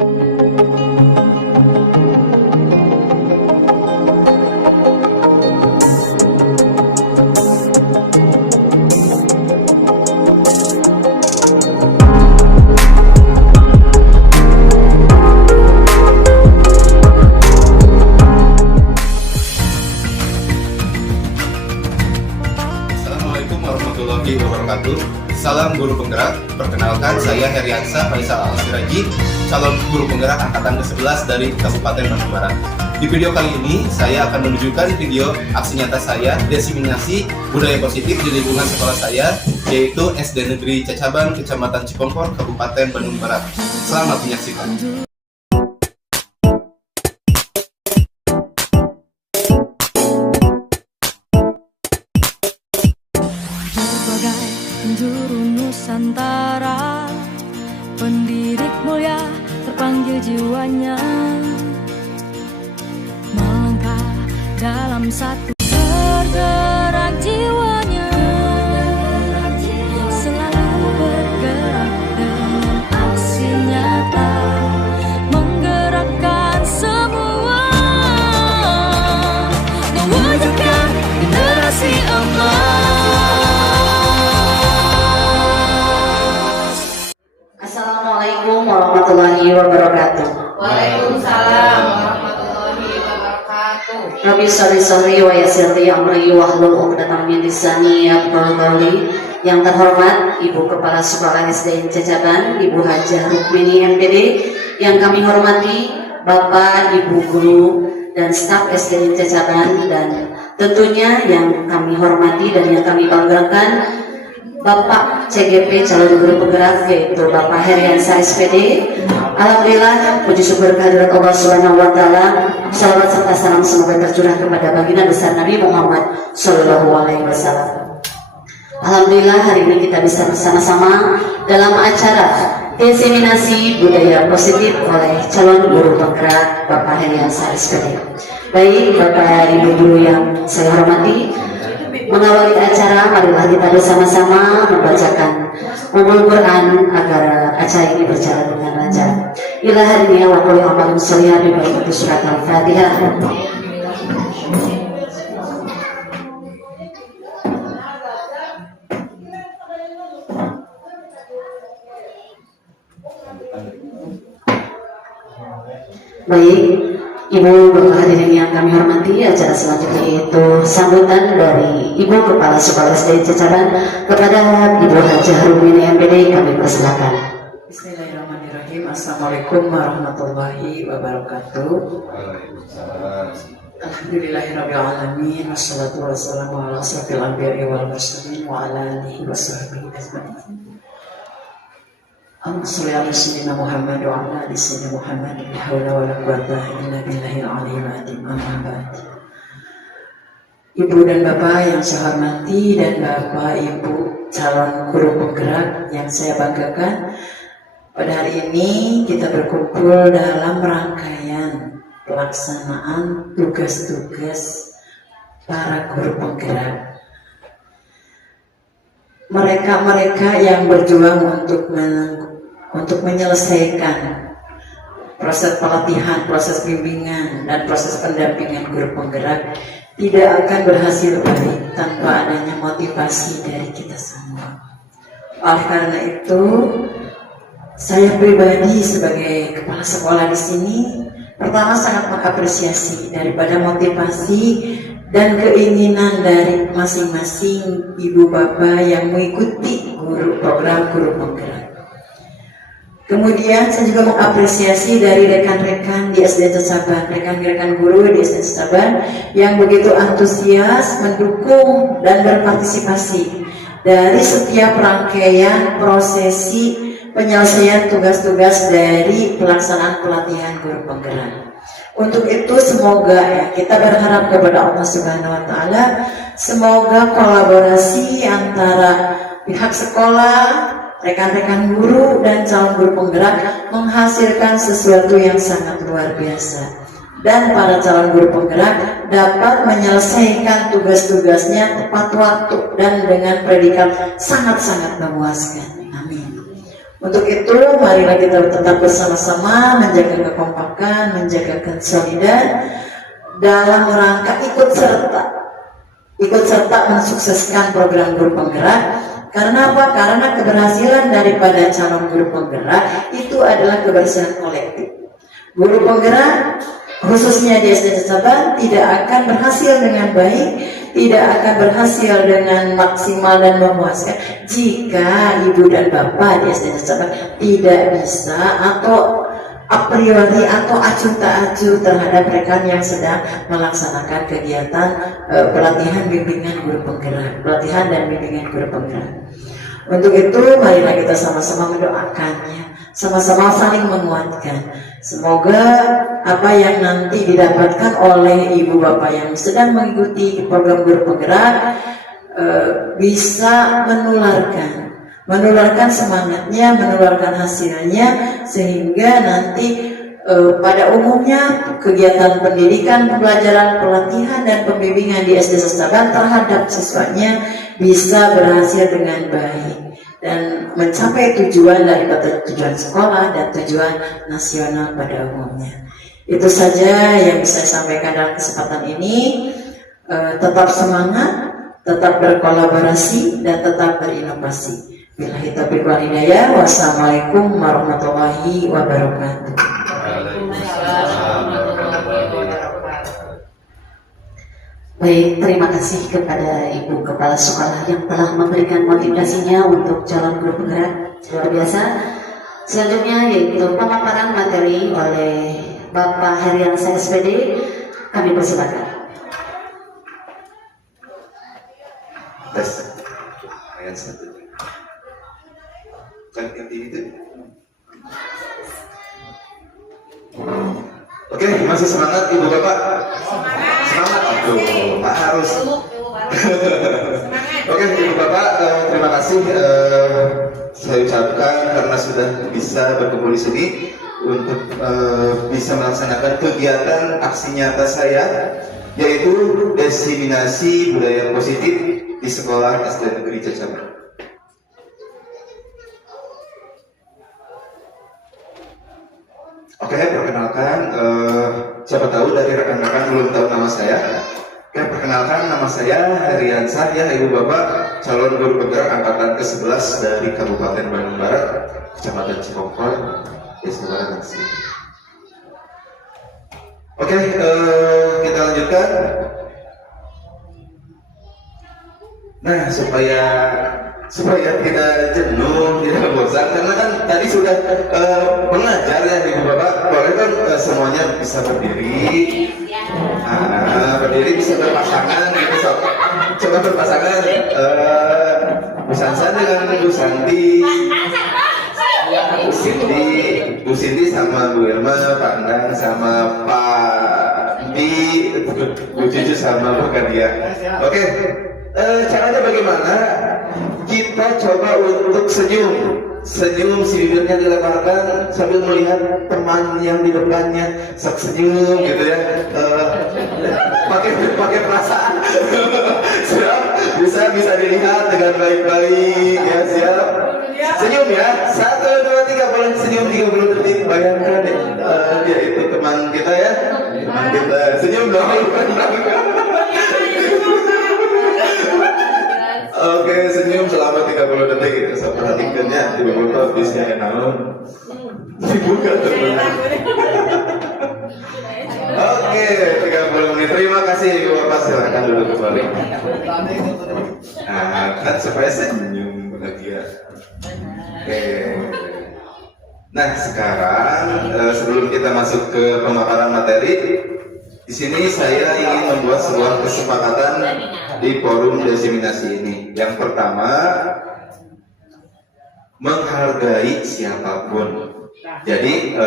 Warahmatullahi wabarakatuh. Salam guru penggerak. Perkenalkan, saya Heriansa Faisal Al-Siraji, calon guru penggerak angkatan ke-11 dari Kabupaten Bandung Barat. Di video kali ini, saya akan menunjukkan video aksi nyata saya diseminasi budaya positif di lingkungan sekolah saya, yaitu SD Negeri Cacaban, Kecamatan Cikompor, Kabupaten Bandung Barat. Selamat menyaksikan. Penjuru Nusantara, pendidik mulia terpanggil jiwanya, melangkah dalam satu tergerak jiwanya, selalu bergerak dengan aksi nyata, menggerakkan semua, mewujudkan generasi emas. Assalamualaikum warahmatullahi wabarakatuh. Waalaikumsalam warahmatullahi wabarakatuh. Rabbi sholli wa yassirli amri wahlul 'uqdatam min lisani yafqahu qawli. Yang terhormat Ibu Kepala Sekolah SDN Cacaban, Ibu Hajah Rukmini MPD. Yang kami hormati Bapak, Ibu guru dan staf SDN Cacaban, dan tentunya yang kami hormati dan yang kami banggakan Bapak CGP calon guru penggerak, yaitu Bapak Heriansa SPD. Alhamdulillah, puji syukur kehadirat Allah Subhanahu wa taala. Salawat serta salam semoga tercurah kepada baginda besar Nabi Muhammad sallallahu alaihi wasallam. Alhamdulillah, hari ini kita bisa bersama-sama dalam acara diseminasi budaya positif oleh calon guru penggerak Bapak Heriansa SPD. Baik, Bapak Ibu guru yang saya hormati, mengawali acara, marilah kita bersama-sama membacakan Ummul Quran agar acara ini berjalan dengan lancar. Ila hadiniya wa kulli amalin sholihah bi barakati surat Al-Fatihah. Baik, Ibu Bapak hadirin yang kami hormati, acara selanjutnya yaitu sambutan dari Ibu Kepala Sekolah SD Cacaban kepada Ibu Hajah Rukmini MPD. Kami persilakan. Bismillahirrahmanirrahim. Assalamualaikum warahmatullahi wabarakatuh. Alhamdulillahirabbil alamin, wassalatu wassalamu ala asyrofil anbiya'i wal mursalin wa ala alihi washabbihi ajmain. Allahumma sholli ala sayyidina Muhammad wa ala ali sayyidina Muhammad. La haula wala quwwata illa billahil aliyyil azim. Amma ba'd. Ibu dan Bapak yang saya hormati, dan Bapak Ibu calon guru penggerak yang saya banggakan, pada hari ini kita berkumpul dalam rangkaian pelaksanaan tugas-tugas para guru penggerak. Mereka yang berjuang untuk menyelesaikan proses pelatihan, proses bimbingan, dan proses pendampingan guru penggerak tidak akan berhasil baik tanpa adanya motivasi dari kita semua. Oleh karena itu, saya pribadi sebagai kepala sekolah di sini, pertama sangat mengapresiasi daripada motivasi dan keinginan dari masing-masing ibu bapak yang mengikuti program guru penggerak. Kemudian saya juga mengapresiasi dari rekan-rekan di SD Cacaban, rekan-rekan guru di SD Cacaban yang begitu antusias mendukung dan berpartisipasi dari setiap rangkaian prosesi penyelesaian tugas-tugas dari pelaksanaan pelatihan guru penggerak. Untuk itu semoga kita berharap kepada Allah Subhanahu wa taala, semoga kolaborasi antara pihak sekolah, rekan-rekan guru dan calon guru penggerak menghasilkan sesuatu yang sangat luar biasa, dan para calon guru penggerak dapat menyelesaikan tugas-tugasnya tepat waktu dan dengan predikat sangat-sangat memuaskan. Amin. Untuk itu, marilah kita tetap bersama-sama menjaga kekompakan, menjaga konsolidan dalam rangka ikut serta mensukseskan program guru penggerak. Karena apa? Karena keberhasilan daripada calon guru penggerak itu adalah keberhasilan kolektif. Guru penggerak khususnya di SD Cacaban tidak akan berhasil dengan baik, tidak akan berhasil dengan maksimal dan memuaskan jika ibu dan bapak di SD Cacaban tidak bisa atau a priori atau acuh tak acuh terhadap rekan yang sedang melaksanakan kegiatan pelatihan bimbingan guru penggerak, pelatihan dan bimbingan guru penggerak. Untuk itu, marilah kita sama-sama mendoakannya, sama-sama saling menguatkan. Semoga apa yang nanti didapatkan oleh ibu bapak yang sedang mengikuti program guru penggerak bisa menularkan semangatnya, menularkan hasilnya, sehingga nanti pada umumnya kegiatan pendidikan, pembelajaran, pelatihan dan pembimbingan di SD Cacaban terhadap siswanya bisa berhasil dengan baik dan mencapai tujuan daripada tujuan sekolah dan tujuan nasional pada umumnya. Itu saja yang bisa saya sampaikan dalam kesempatan ini. Tetap semangat, tetap berkolaborasi dan tetap berinovasi. Billahi taufiq wal hidayah. Wassalamualaikum warahmatullahi wabarakatuh. Baik, terima kasih kepada Ibu Kepala Sekolah yang telah memberikan motivasinya untuk calon guru penggerak. Luar biasa. Selanjutnya yaitu pemaparan materi oleh Bapak Heriansa SPD. Kami persilakan. Tes. Heriansa. Kan itu. Oke, masih semangat Ibu Bapak? Semangat. Aduh, Pak harus. Oke, Ibu Bapak, terima kasih saya ucapkan karena sudah bisa berkumpul di sini untuk bisa melaksanakan kegiatan aksi nyata saya, yaitu diseminasi budaya positif di sekolah SD Negeri Cacaban. Oke, perkenalkan, siapa tahu dari rekan-rekan belum tahu nama saya. Oke, perkenalkan, nama saya Heriansa, ya Ibu Bapak, calon guru penggerak angkatan ke-11 dari Kabupaten Bandung Barat, Kecamatan Cikongkol, Desa Baranasi. Oke, kita lanjutkan. Nah, supaya tidak jenuh, tidak bosan, karena kan tadi sudah mengajar ya Ibu Bapak, boleh kan semuanya bisa berdiri, berdiri bisa berpasangan gitu, coba berpasangan, Bu Sansan dengan Bu Santi, Bu Cindy sama Bu Irma, Pak Endang sama Pak Di, Bu Cucu sama Bu Kadia. Oke, caranya bagaimana? Kita coba untuk senyum bibirnya dilebarkan sambil melihat teman yang di depannya, senyum gitu ya, pakai perasaan. Siap, bisa dilihat dengan baik-baik ya, siap. Senyum ya, 1, 2, 3, boleh senyum 30 detik. Bayangkan dia itu teman kita ya, teman kita, senyum dong. Oke, senyum selama 30 detik gitu. Saya perhatikannya, tiba-tiba bisa enak dibuka teman. Oke, 30 menit. Terima kasih Ibu Bapak, silakan duduk kembali. Nah, kan supaya senyum bahagia. Oke. Nah, sekarang sebelum kita masuk ke pemaparan materi, di sini saya ingin membuat sebuah kesepakatan di forum diseminasi ini. Yang pertama, menghargai siapapun. Jadi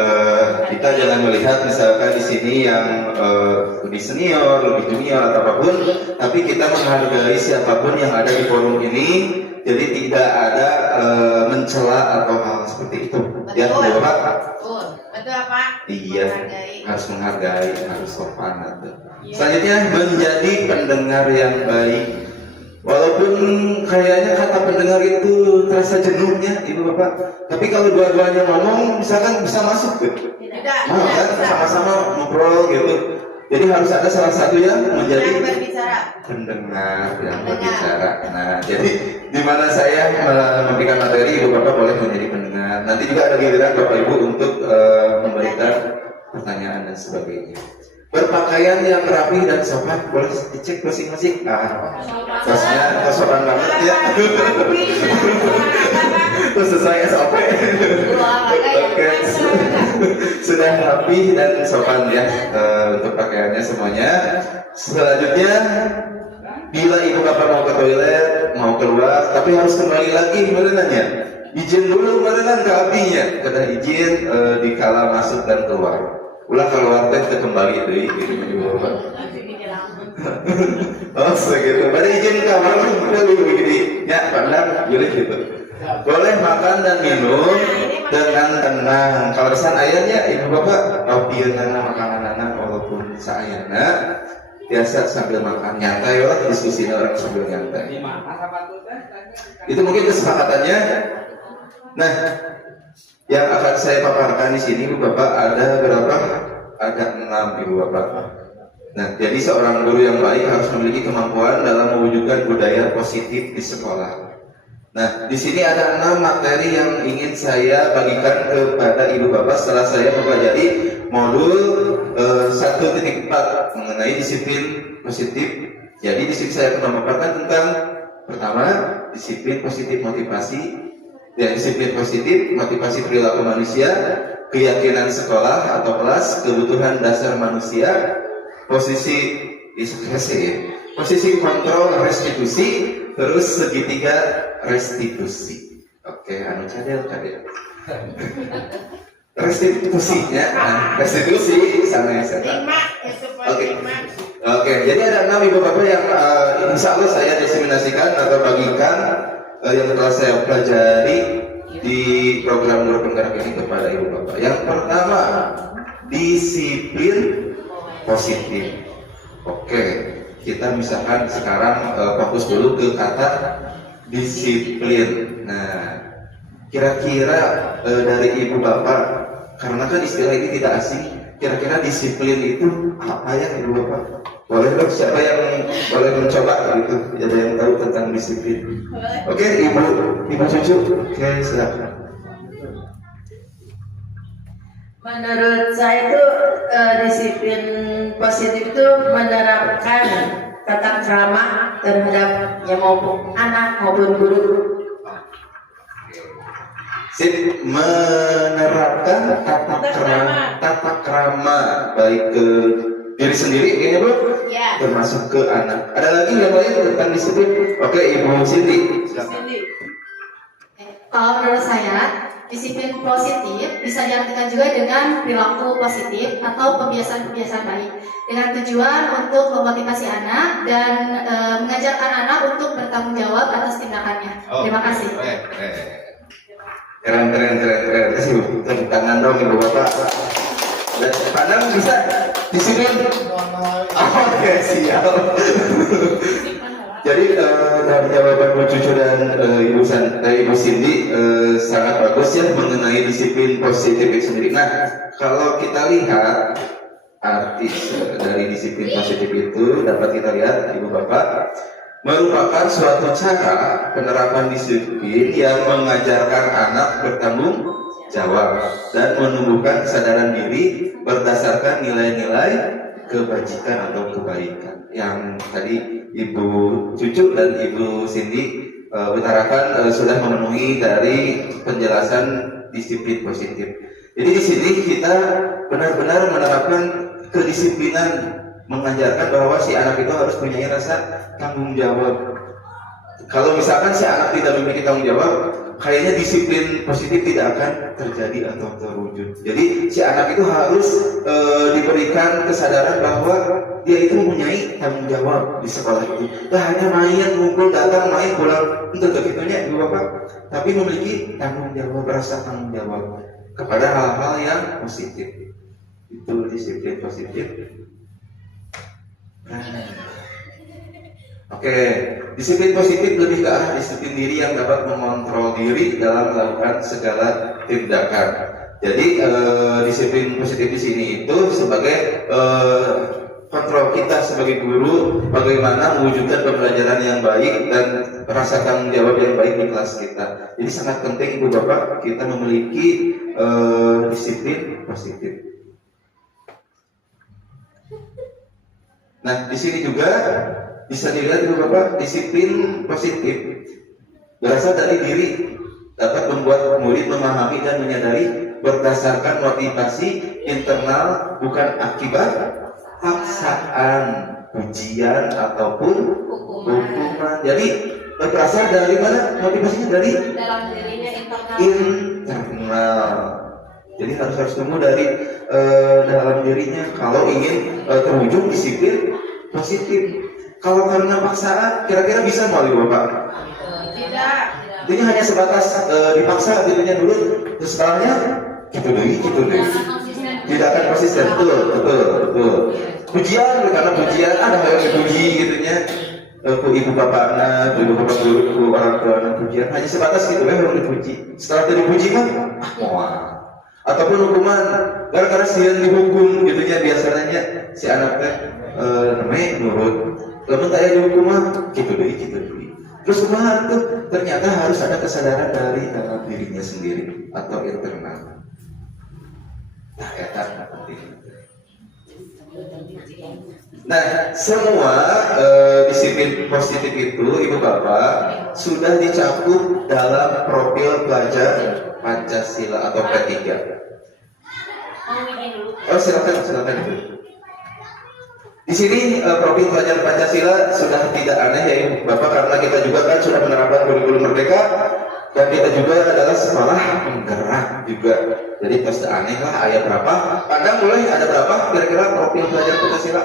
kita jangan melihat misalkan di sini yang lebih senior, lebih junior atau apapun, tapi kita menghargai siapapun yang ada di forum ini. Jadi tidak ada mencela atau hal seperti itu. Ya, betul Pak. Betul Pak. Iya, harus menghargai, harus sopan. Selanjutnya, menjadi pendengar yang baik. Walaupun kayaknya kata pendengar itu terasa jenuhnya Ibu Bapak, tapi kalau dua-duanya ngomong misalkan bisa masuk tuh. Tidak, Kan sama-sama ngobrol gitu. Jadi harus ada salah satu yang menjadi yang berbicara. pendengar yang berbicara. Nah, jadi di mana saya memberikan materi, Ibu Bapak boleh menjadi pendengar. Nanti juga ada giliran Bapak Ibu untuk memberikan pertanyaan dan sebagainya. Berpakaian yang rapi dan sopan, boleh dicek masing-masing. Bosnya sopan banget ya. Terus sesuai SOP. Oke, sudah rapi dan sopan ya untuk pakaiannya semuanya. Selanjutnya, bila Ibu Bapak mau ke toilet, mau keluar, tapi harus kembali lagi merenangnya. Izin dulu merenang ke abinya, kena izin dikala masuk dan keluar. Ulah keluar teh kembali deh, gitu Ibu Bapak. Oh segitu, pada izin kamar dulu begini, ya pandang, boleh gitu. Boleh makan dan minum dengan tenang. Kalau pesan ayahnya, Ibu Bapak, biar makanan anak walaupun sayana biasa sambil makan nyantai lah, diskusi orang sambil nyantai. Itu mungkin kesepakatannya. Nah, yang akan saya paparkan di sini, Ibu Bapak, ada berapa? Ada 6, Ibu Bapak. Nah, jadi seorang guru yang baik harus memiliki kemampuan dalam mewujudkan budaya positif di sekolah. Nah, di sini ada 6 materi yang ingin saya bagikan kepada Ibu Bapak setelah saya mempelajari modul 1.4 mengenai disiplin positif. Jadi di sini saya akan memaparkan tentang pertama, disiplin positif motivasi. Ya, disiplin positif, motivasi perilaku manusia, keyakinan sekolah atau kelas, kebutuhan dasar manusia, posisi diskresi ya. Posisi kontrol restitusi, terus segitiga restitusi. Oke, anu cadel. Restitusinya, restitusi sama ya saya. Oke, jadi ada 6 Ibu Bapak yang insya Allah saya diseminasikan atau bagikan yang telah saya pelajari di program guru penggerak ini kepada Ibu Bapak. Yang pertama, disiplin positif. Oke, kita misalkan sekarang fokus dulu ke kata disiplin. Nah, kira-kira dari Ibu Bapak, karena kan istilah ini tidak asing, kira-kira disiplin itu apa ya Ibu Bapak? Boleh dong, siapa yang boleh mencoba gitu? Ada yang tahu tentang disiplin? Oke, Ibu Cucu, oke silakan. Menurut saya itu disiplin positif itu menerapkan tata krama terhadap yang maupun anak maupun guru. Sip, menerapkan tata krama baik ke diri sendiri, kayaknya Bu, Ya. termasuk ke anak. Ada lagi yang lain tentang disiplin? Oke, Ibu Cindy. Kalau menurut saya, disiplin positif bisa diartikan juga dengan perilaku positif atau kebiasaan-kebiasaan baik dengan tujuan untuk memotivasi anak dan mengajarkan anak untuk bertanggung jawab atas tindakannya. Terima kasih. Keren. Kasih Bu, tepuk tangan dong Ibu Bapak. Dan Padang bisa disiplin. Oke, siap. Jadi dari jawaban Bu Cucu dan Ibu Cindy sangat bagus ya mengenai disiplin positif itu sendiri. Nah, kalau kita lihat arti dari disiplin positif itu dapat kita lihat Ibu Bapak merupakan suatu cara penerapan disiplin yang mengajarkan anak bertanggung jawab dan menumbuhkan kesadaran diri berdasarkan nilai-nilai kebajikan atau kebaikan yang tadi Ibu Cucu dan Ibu Cindy utarakan sudah memenuhi dari penjelasan disiplin positif. Jadi di sini kita benar-benar menerapkan kedisiplinan, mengajarkan bahwa si anak itu harus punya rasa tanggung jawab. Kalau misalkan si anak tidak memiliki tanggung jawab, kayaknya disiplin positif tidak akan terjadi atau terwujud. Jadi si anak itu harus diberikan kesadaran bahwa dia itu mempunyai tanggung jawab di sekolah itu. Tak hanya main, ngumpul, datang, main, pulang, untuk begitunya Ibu Bapak, tapi memiliki tanggung jawab, rasa tanggung jawab kepada hal-hal yang positif. Itu disiplin positif. Oke, disiplin positif lebih ke arah disiplin diri yang dapat mengontrol diri dalam melakukan segala tindakan. Jadi disiplin positif di sini itu sebagai kontrol kita sebagai guru, bagaimana mewujudkan pembelajaran yang baik dan rasa tanggung jawab yang baik di kelas kita. Jadi sangat penting Ibu Bapak kita memiliki disiplin positif. Nah, di sini juga bisa dilihat Ibu Bapak, disiplin positif berasal dari diri, dapat membuat murid memahami dan menyadari berdasarkan motivasi internal, bukan akibat paksaan, ujian ataupun hukuman. Jadi berasal dari mana motivasinya? Dari dalam dirinya internal. Jadi harus tumbuh dari dalam dirinya kalau ingin terwujud disiplin positif. Kalau karena paksaan, kira-kira bisa mau Ibu Bapak? Tidak. Intinya hanya sebatas dipaksa dirinya dulu, terus setelahnya gitu deh. Tidak akan konsisten, betul. Pujian, karena pujian ada yang dipuji gitunya. Ibu bapaknya, ibu bapak guru, orang tua pujian hanya sebatas gitu yang dipuji. Setelah itu dipuji mah, wah. Ataupun hukuman, gara-gara sieun dihukum gitunya biasanya si anaknya nurut. Lalu tak ada dihukum mah, gitu deh. Terus kumaha tuh? Ternyata harus ada kesadaran dari dalam dirinya sendiri atau internal. Nah, eta penting. Nah, semua disiplin positif itu Ibu Bapak sudah dicakup dalam profil pelajar Pancasila atau P3. Oh, silakan itu. Di sini profil pelajar Pancasila sudah tidak aneh ya Ibu Bapak, karena kita juga kan sudah menerapkan kurikulum merdeka dan kita juga adalah sekolah penggerak juga. Jadi pasti aneh lah ayat berapa. Padahal mulai ada berapa kira-kira profil pelajar Pancasila?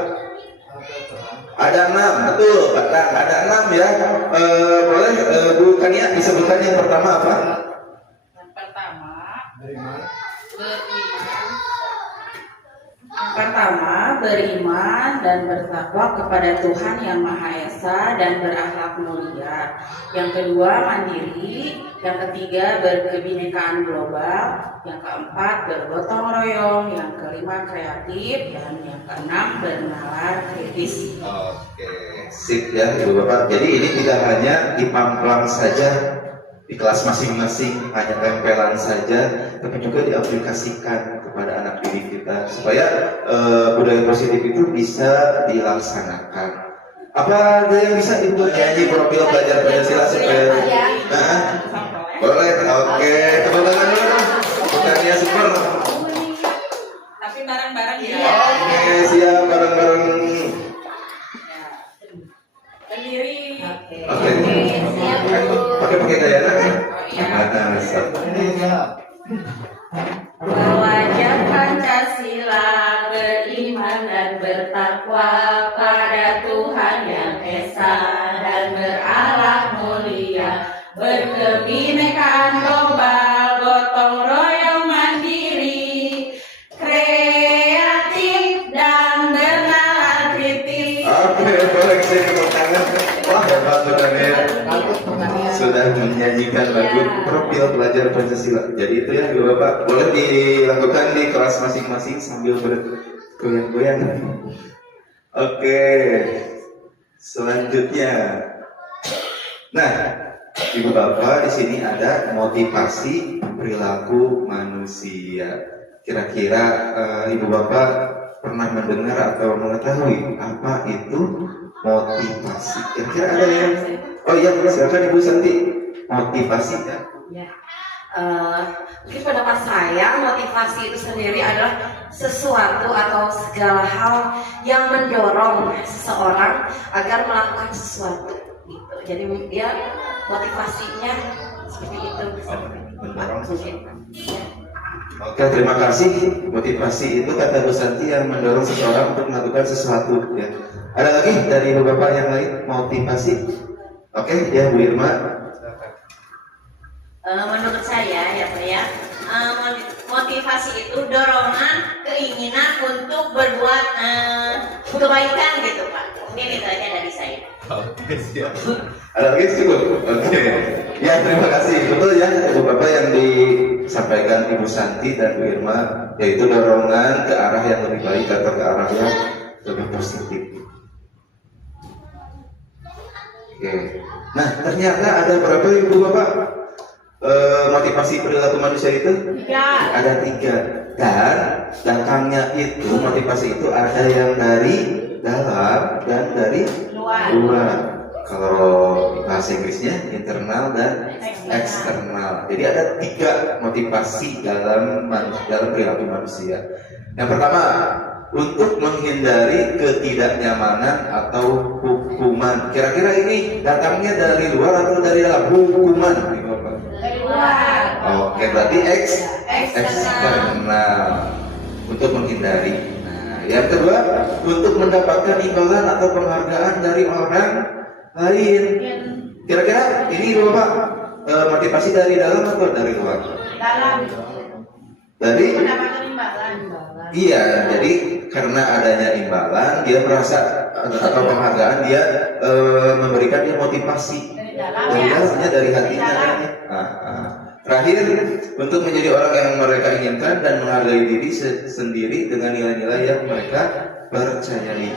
Ada 6, betul, Padang ada 6 ya. Boleh Bu Kania disebutkan yang pertama apa? Yang pertama, beriman dan bertakwa kepada Tuhan Yang Maha Esa dan berakhlak mulia. Yang kedua, mandiri. Yang ketiga, berkebinekaan global. Yang keempat, bergotong royong. Yang kelima, kreatif. Dan yang keenam, bernalar kritis. Oke, sip ya Ibu Bapak. Jadi ini tidak hanya dipamplang saja di kelas masing-masing, hanya tempelan saja, tapi juga diaplikasikan kepada anak didik kita supaya budaya positif itu bisa dilaksanakan. Apa ada yang bisa Ibu nyanyi profil pelajar Pancasila supaya? Boleh, oke. Tepuk tangan dulu dong. Bukannya super. Tapi bareng-bareng ya. Oke, siap bareng-bareng. Berdiri. Oke. Pakai gaya anak. Belajar Pancasila, beriman dan bertakwa pada Tuhan Yang Esa dan berakhlak mulia, berkebinekaan global, gotong royong mandiri, kreatif dan bernalar kritis. Oke, boleh saya tepuk tangan. Wah, hebat sudah menyanyikan lagu profil pelajar Pancasila. Jadi itu ya Ibu Bapak, boleh dilakukan di kelas masing-masing sambil bergoyang-goyang. Oke, selanjutnya. Nah, Ibu Bapak di sini ada motivasi perilaku manusia. Kira-kira Ibu Bapak pernah mendengar atau mengetahui apa itu motivasi? Kira-kira ada yang? Oh iya, silakan Ibu Santi. Motivasi ya? Ya. Mungkin pendapat saya, motivasi itu sendiri adalah sesuatu atau segala hal yang mendorong seseorang agar melakukan sesuatu. Gitu. Jadi dia motivasinya seperti itu. Mendorong seseorang. Oke, terima kasih. Motivasi itu kata Bu Santi yang mendorong seseorang untuk melakukan sesuatu. Ya. Ada lagi dari Ibu Bapak yang lain motivasi? Oke, ya Bu Irma. Menurut saya ya Pak ya, motivasi itu dorongan, keinginan untuk berbuat kebaikan gitu Pak. Mungkin itu aja dari saya. Oke, siap. Ada lagi cukup? Oke. Ya, terima kasih. Betul ya, Ibu Bapak yang disampaikan Ibu Santi dan Bu Irma, yaitu dorongan ke arah yang lebih baik atau ke arah yang lebih positif. Oke. Nah, ternyata ada berapa Ibu Bapak motivasi perilaku manusia itu? Ada 3. Dan datangnya itu, motivasi itu ada yang dari dalam dan dari luar. Kalau bahasa Inggrisnya internal dan eksternal. Jadi ada 3 motivasi dalam perilaku manusia. Yang pertama, untuk menghindari ketidaknyamanan atau hukuman. Kira-kira ini datangnya dari luar atau dari dalam? Hukuman. Dari luar. Oke, berarti eksternal. Untuk menghindari. Nah, yang kedua, untuk mendapatkan imbalan atau penghargaan dari orang lain. Kira-kira ini Bapak motivasi dari dalam atau dari luar? Dalam. Dari Mendapatkan imbalan. iya, jadi karena adanya imbalan dia merasa atau penghargaan dia memberikan dia motivasi dari dalamnya, dari hatinya. Terakhir, untuk menjadi orang yang mereka inginkan dan menghargai diri sendiri dengan nilai-nilai yang mereka percayai.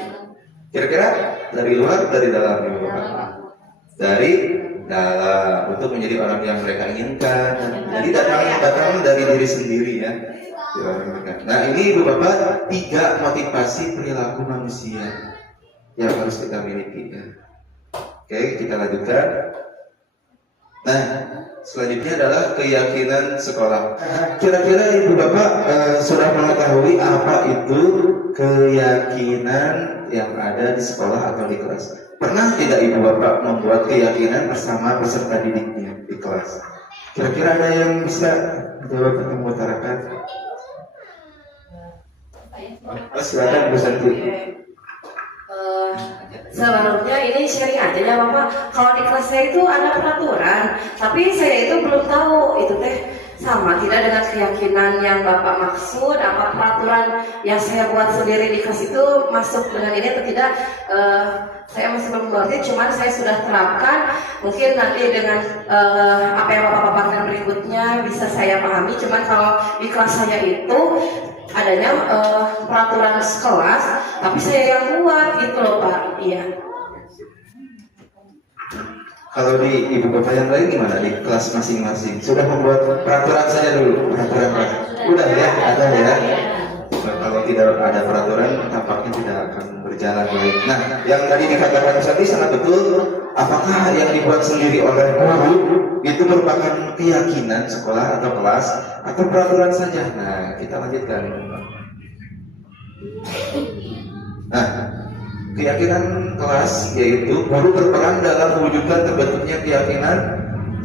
Kira-kira dari luar, dari dalam? Dari dalam, untuk menjadi orang yang mereka inginkan. Jadi datang dari diri sendiri ya. Nah, ini Ibu Bapak 3 motivasi perilaku manusia yang harus kita miliki ya. Oke, kita lanjutkan. Nah, selanjutnya adalah keyakinan sekolah. Kira-kira Ibu Bapak sudah mengetahui apa itu keyakinan yang ada di sekolah atau di kelas? Pernah tidak Ibu Bapak membuat keyakinan bersama peserta didiknya di kelas? Kira-kira ada yang bisa menjawab atau mengutarakan? Silakan Bu Santi. Sebelumnya ini sharing aja ya Bapak. Kalau di kelas saya itu ada peraturan, tapi saya itu belum tahu itu teh sama tidak dengan keyakinan yang Bapak maksud. Apa peraturan yang saya buat sendiri di kelas itu masuk dengan ini atau tidak? Saya masih belum mengerti. Cuman saya sudah terapkan. Mungkin nanti dengan apa yang Bapak paparkan berikutnya bisa saya pahami. Cuman kalau di kelas saya itu adanya peraturan sekelas, tapi saya yang buat gitu loh Pak. Iya. Kalau di Ibu Bapak yang lain gimana di kelas masing-masing? Sudah membuat peraturan saja dulu, peraturan. Udah ya, ada ya. Kalau tidak ada peraturan, tampaknya tidak akan berjalan baik. Nah, yang tadi dikatakan tadi sangat betul. Apakah yang dibuat sendiri oleh guru itu merupakan keyakinan sekolah atau kelas atau peraturan saja? Nah, kita lanjutkan. Nah, keyakinan kelas yaitu guru berperan dalam mewujudkan terbentuknya keyakinan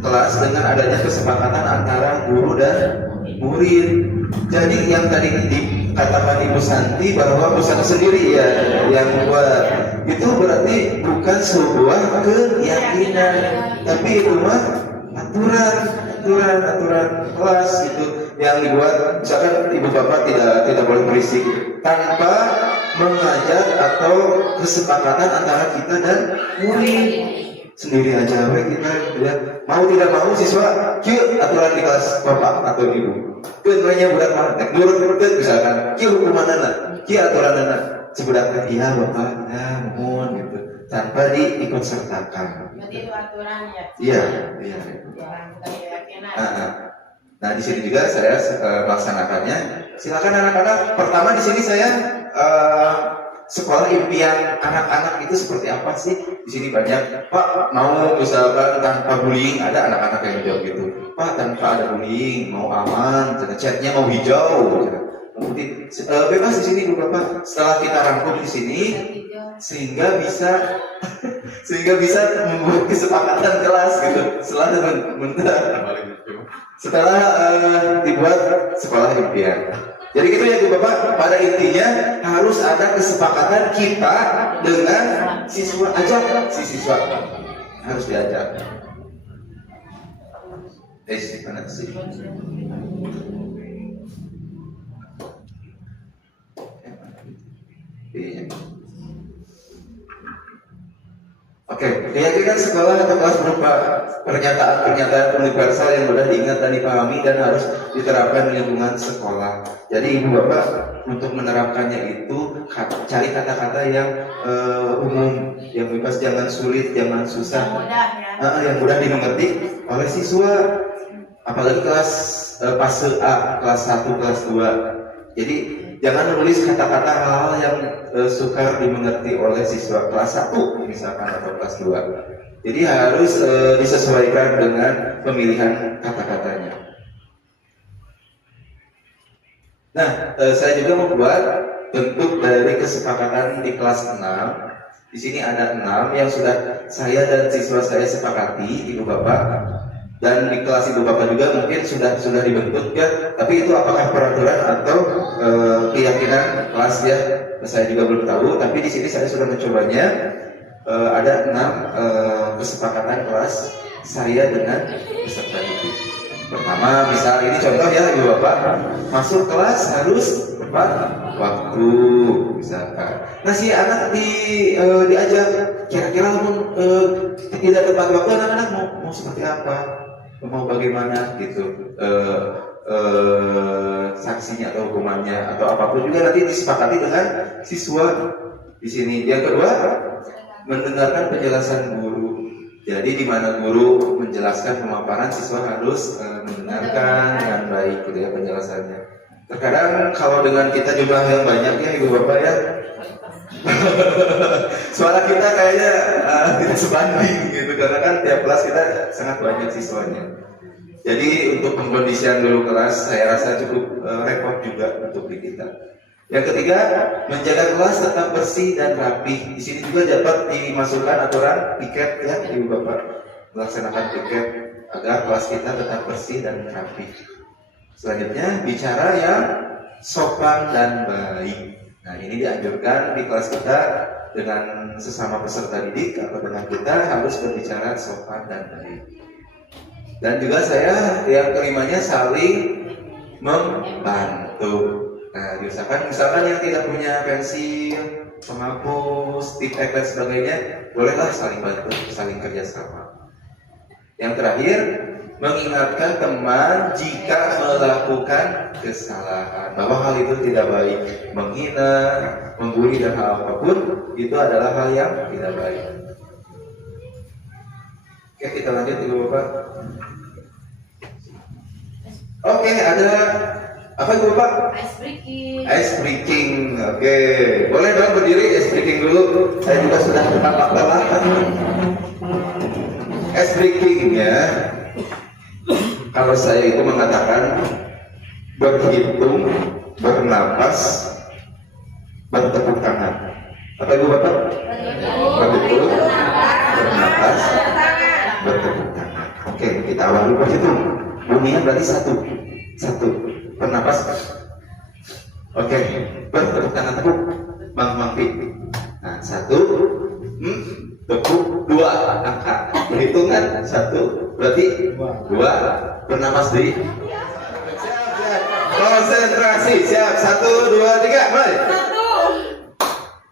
kelas dengan adanya kesepakatan antara guru dan murid. Jadi yang tadi dikatakan Ibu Santi bahwa Bu Santi sendiri ya yang membuat, itu berarti bukan sebuah keyakinan, tapi itu mah aturan kelas itu yang dibuat. Misalkan Ibu Bapak tidak boleh berisik tanpa mengajar atau kesepakatan antara kita dan murid. Sendiri aja kita ya. Mau tidak mau siswa kieu aturan di kelas Bapak atau Ibu. Keuntungannya budak mah nek nurut misalkan kieu hukumanana, kieu aturanana. Sebudak iya Bapak, ya mohon gitu. Tanpa diikut sertakan. Berarti itu aturan ya. Iya. Keyakinan. Nah, di sini juga saya melaksanakannya. Silakan anak-anak. Pertama di sini saya sekolah impian anak-anak itu seperti apa sih? Di sini banyak, Pak mau misalkan tanpa bullying, ada anak-anak yang jawab gitu. Pak tanpa ada bullying, mau aman, chatnya mau hijau. Kemudian bebas di sini Bu Bapak. Setelah kita rangkum di sini, sehingga bisa membuat kesepakatan kelas gitu. Setelah dibuat sekolah impian. Jadi gitu ya Bu Bapak, pada intinya harus ada kesepakatan kita dengan siswa, ajak si siswa harus diajak. Mana sih? Oke, keyakinan sekolah atau kelas berupa pernyataan-pernyataan universal yang mudah diingat dan dipahami dan harus diterapkan di lingkungan sekolah. Jadi ibu bapak untuk menerapkannya itu cari kata-kata yang umum, yang bebas, jangan sulit, jangan susah, yang mudah dimengerti oleh siswa. Apalagi kelas fase A, kelas 1, kelas 2. Jadi jangan menulis kata-kata hal-hal yang sukar dimengerti oleh siswa kelas 1 misalkan atau kelas 2. Jadi harus disesuaikan dengan pemilihan kata-katanya. Nah, saya juga membuat bentuk dari kesepakatan di kelas 6. Di sini ada 6 yang sudah saya dan siswa saya sepakati, ibu bapak. Dan di kelas ibu bapak juga mungkin sudah dibentuk ya, tapi itu apakah peraturan atau keyakinan kelas ya, saya juga belum tahu. Tapi di sini saya sudah mencobanya. Ada 6 kesepakatan kelas saya dengan peserta didik. Pertama, misal ini contoh ya ibu bapak, masuk kelas harus tepat waktu misalkan. Nah si anak diajak kira-kira tidak tepat waktu, anak-anak mau seperti apa? Mau bagaimana gitu sanksinya atau hukumannya atau apapun juga nanti disepakati dengan siswa di sini. Yang kedua, mendengarkan penjelasan guru. Jadi di mana guru menjelaskan pemaparan, siswa harus mendengarkan dengan baik gitu ya penjelasannya. Terkadang kalau dengan kita jumlah yang banyak ya ibu bapak ya, suara kita kayaknya tidak sebanding gitu karena kan tiap kelas kita sangat banyak siswanya. Jadi untuk pengkondisian dulu kelas saya rasa cukup repot juga untuk di kita. Yang ketiga, menjaga kelas tetap bersih dan rapi. Di sini juga dapat dimasukkan aturan piket ya ibu bapak, melaksanakan piket agar kelas kita tetap bersih dan rapi. Selanjutnya, bicara yang sopan dan baik. Nah ini dianjurkan di kelas kita dengan sesama peserta didik atau dengan kita harus berbicara sopan dan baik. Dan juga saya yang kelimanya saling membantu. Nah misalkan yang tidak punya pensil, penghapus, tip dan sebagainya, bolehlah saling bantu, saling kerjasama. Yang terakhir, mengingatkan teman jika melakukan kesalahan, bahwa hal itu tidak baik, menghina, membuli dan hal apapun itu adalah hal yang tidak baik. Oke, kita lanjut ibu bapak. Oke, ada apa ibu bapak? Ice breaking. Ice breaking. Oke, boleh dong berdiri ice breaking dulu. Saya juga sudah lelah. Ice breaking ya. Kalau saya itu mengatakan berhitung, bernapas, bertepuk tangan. Apa ibu bapak? Berhitung, bernapas, bertepuk tangan. Oke, kita awali berhitung. Bunyinya berarti satu, bernapas. Oke, bertepuk tangan tepuk, bang Pi. Nah, 1, tepuk 2, angkat. Perhitungan 1, berarti 2, bernapas di. Siap. Konsentrasi, siap. 1, 2, 3, mulai. 1,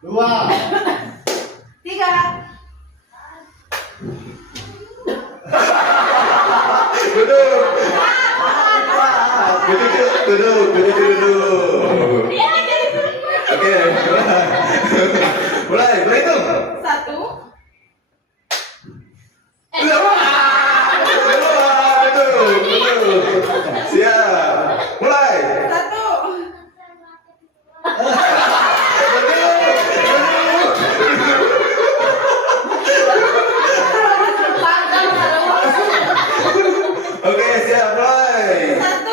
2, 3. Duduk. Oke, mulai berhitung. 1. Siap, mulai. 1. Oke, siap, mulai. 1,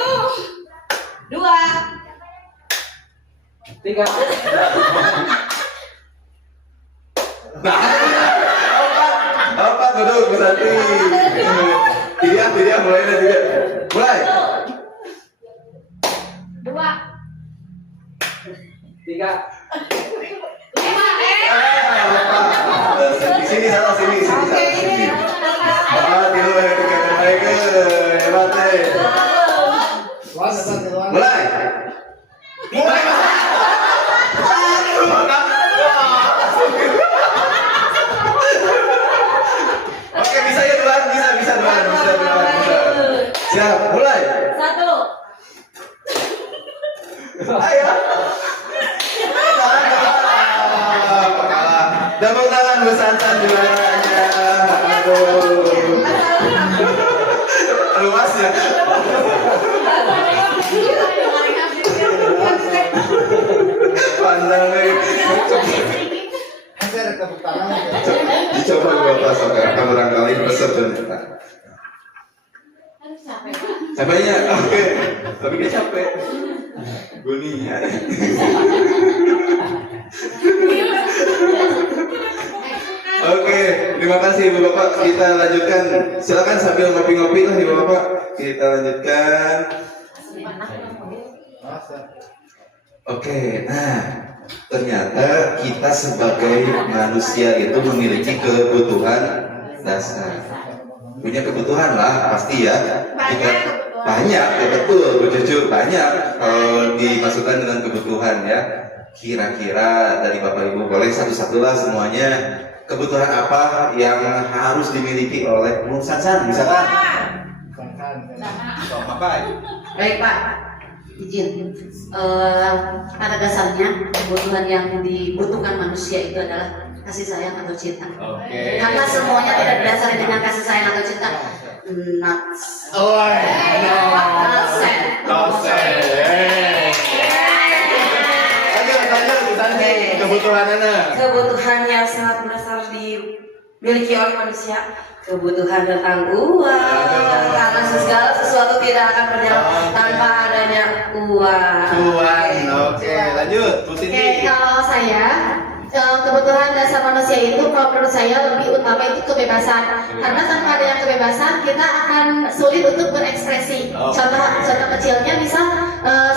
2, 3. Empat duduk berarti. Tidak mulai nanti. Mulai. 2, 3. 5. Di sini salah sini. Ah, tilu tiga mulai ke hebat mulai. Tepuk tangan Bu Sansan juaranya. Aduh. Luas ya. Pandang nih. Dicoba gue pas akan barangkali peserta. Capeknya, oke. Tapi dia capek. Gunia. Oke, terima kasih Ibu Bapak. Kita lanjutkan. Silakan sambil ngopi-ngopi lah Ibu Bapak. Kita lanjutkan. Oke, nah ternyata kita sebagai manusia itu memiliki kebutuhan dasar. Punya kebutuhan lah pasti ya. Kita banyak ya, betul Bu Cucu, banyak kalau dimasukkan dengan kebutuhan ya. Kira-kira dari Bapak Ibu boleh satu-satu lah semuanya. Kebutuhan apa yang harus dimiliki oleh Bu Sansan? Misalkan Baik Pak, izin. Pada dasarnya kebutuhan yang dibutuhkan manusia itu adalah kasih sayang atau cinta. Karena semuanya tidak didasari dengan kasih sayang atau cinta. kebutuhan anak. Kebutuhan yang sangat mendasar dimiliki oleh manusia, kebutuhan tentang uang, karena segala sesuatu tidak akan berjalan tanpa adanya uang. Oke, lanjut Bu Oke, Cindy. kalau saya kebutuhan dasar manusia itu kalau menurut saya lebih utama itu kebebasan. Karena tanpa adanya kebebasan kita akan sulit untuk berekspresi. Contoh kecilnya misal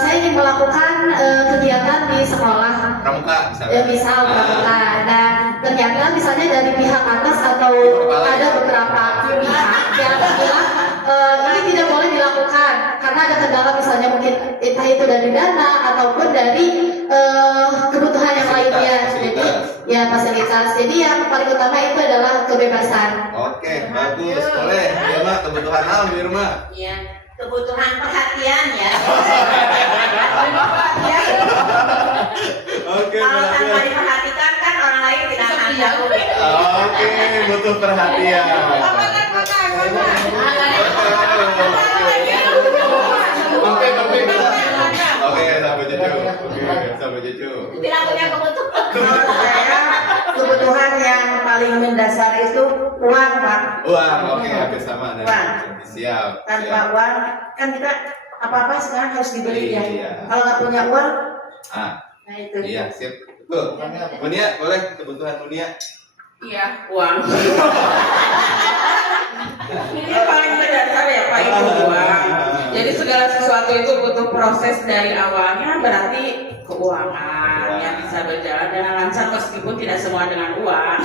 saya ingin melakukan kegiatan di sekolah. Pramuka misalnya. Misal pramuka, dan ternyata misalnya dari pihak atas atau ada beberapa pihak yang bilang ini tidak boleh dilakukan karena ada kendala misalnya mungkin entah itu dari dana ataupun dari kebutuhan yang lainnya. Jadi ya fasilitas. Jadi yang paling utama itu adalah kebebasan. Oke, bagus. Boleh. Irma, kebutuhan apa Irma? Iya, kebutuhan perhatian ya. Oke, Kalau tanpa perhatian. diperhatikan kan orang lain tidak akan tahu. Oke, butuh perhatian. Oke, sampai Cucu. Oke, sampai Cucu. Tidak punya kebutuhan. Menurut saya kebutuhan yang paling mendasar itu uang, Pak. Uang, oke, hampir sama. Nah, Uang. siap. Tanpa siap. uang kan kita apa-apa sekarang harus dibeli ya. Iya. Kalau nggak punya uang, Ah, nah itu. iya, sip. Betul. Munia, boleh kebutuhan Munia? Iya, uang. Ini paling mendasar ya Pak, itu uang. Jadi segala sesuatu itu butuh proses dari awalnya, berarti keuangan yang bisa berjalan dengan lancar meskipun tidak semua dengan uang.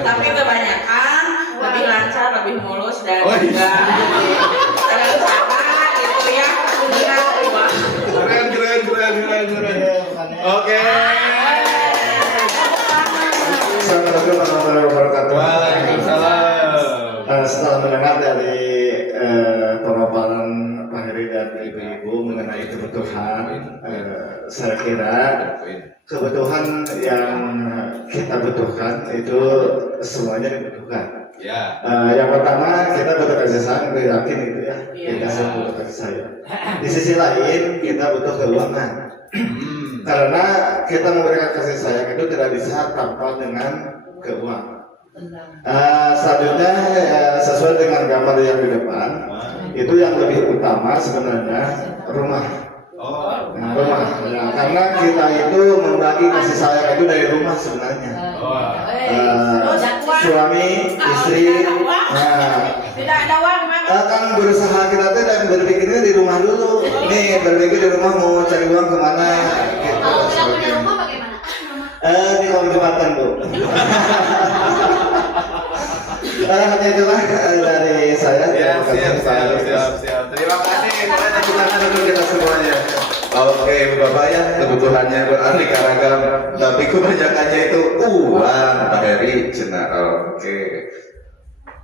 Tapi kebanyakan lebih lancar, lebih mulus dan juga dengan cara gitu ya dengan uang. Keren. Oke. Assalamualaikum warahmatullahi wabarakatuh. Waalaikumsalam. Setelah mendengar dari pemaparan Pak Heri dan Ibu-Ibu mengenai kebutuhan, saya kira kebutuhan yang kita butuhkan itu semuanya dibutuhkan. Ya. Yang pertama kita butuh kasih sayang, gue yakin itu ya. Kita semua butuh kasih sayang. Di sisi lain kita butuh keuangan. Karena kita memberikan kasih sayang itu tidak bisa tanpa dengan keuangan. Selanjutnya sesuai dengan gambar yang di depan, itu yang lebih utama sebenarnya rumah. Nah, rumah. Nah, karena kita itu membagi kasih sayang itu dari rumah sebenarnya. Suami, istri, Tidak ada uang, kan berusaha kita tuh dan berpikirnya di rumah dulu. Nih berpikir di rumah mau cari uang kemana? Gitu. Kalau tidak punya rumah bagaimana? Di kolom jembatan Bu. Hanya itulah dari saya. Ya, siap. Terima kasih. Boleh tepuk tangan dulu kita semuanya. Oke, Bapak ya, kebutuhannya beraneka ragam, tapi kebanyakannya itu uang. Pak Heri, cina. Oke.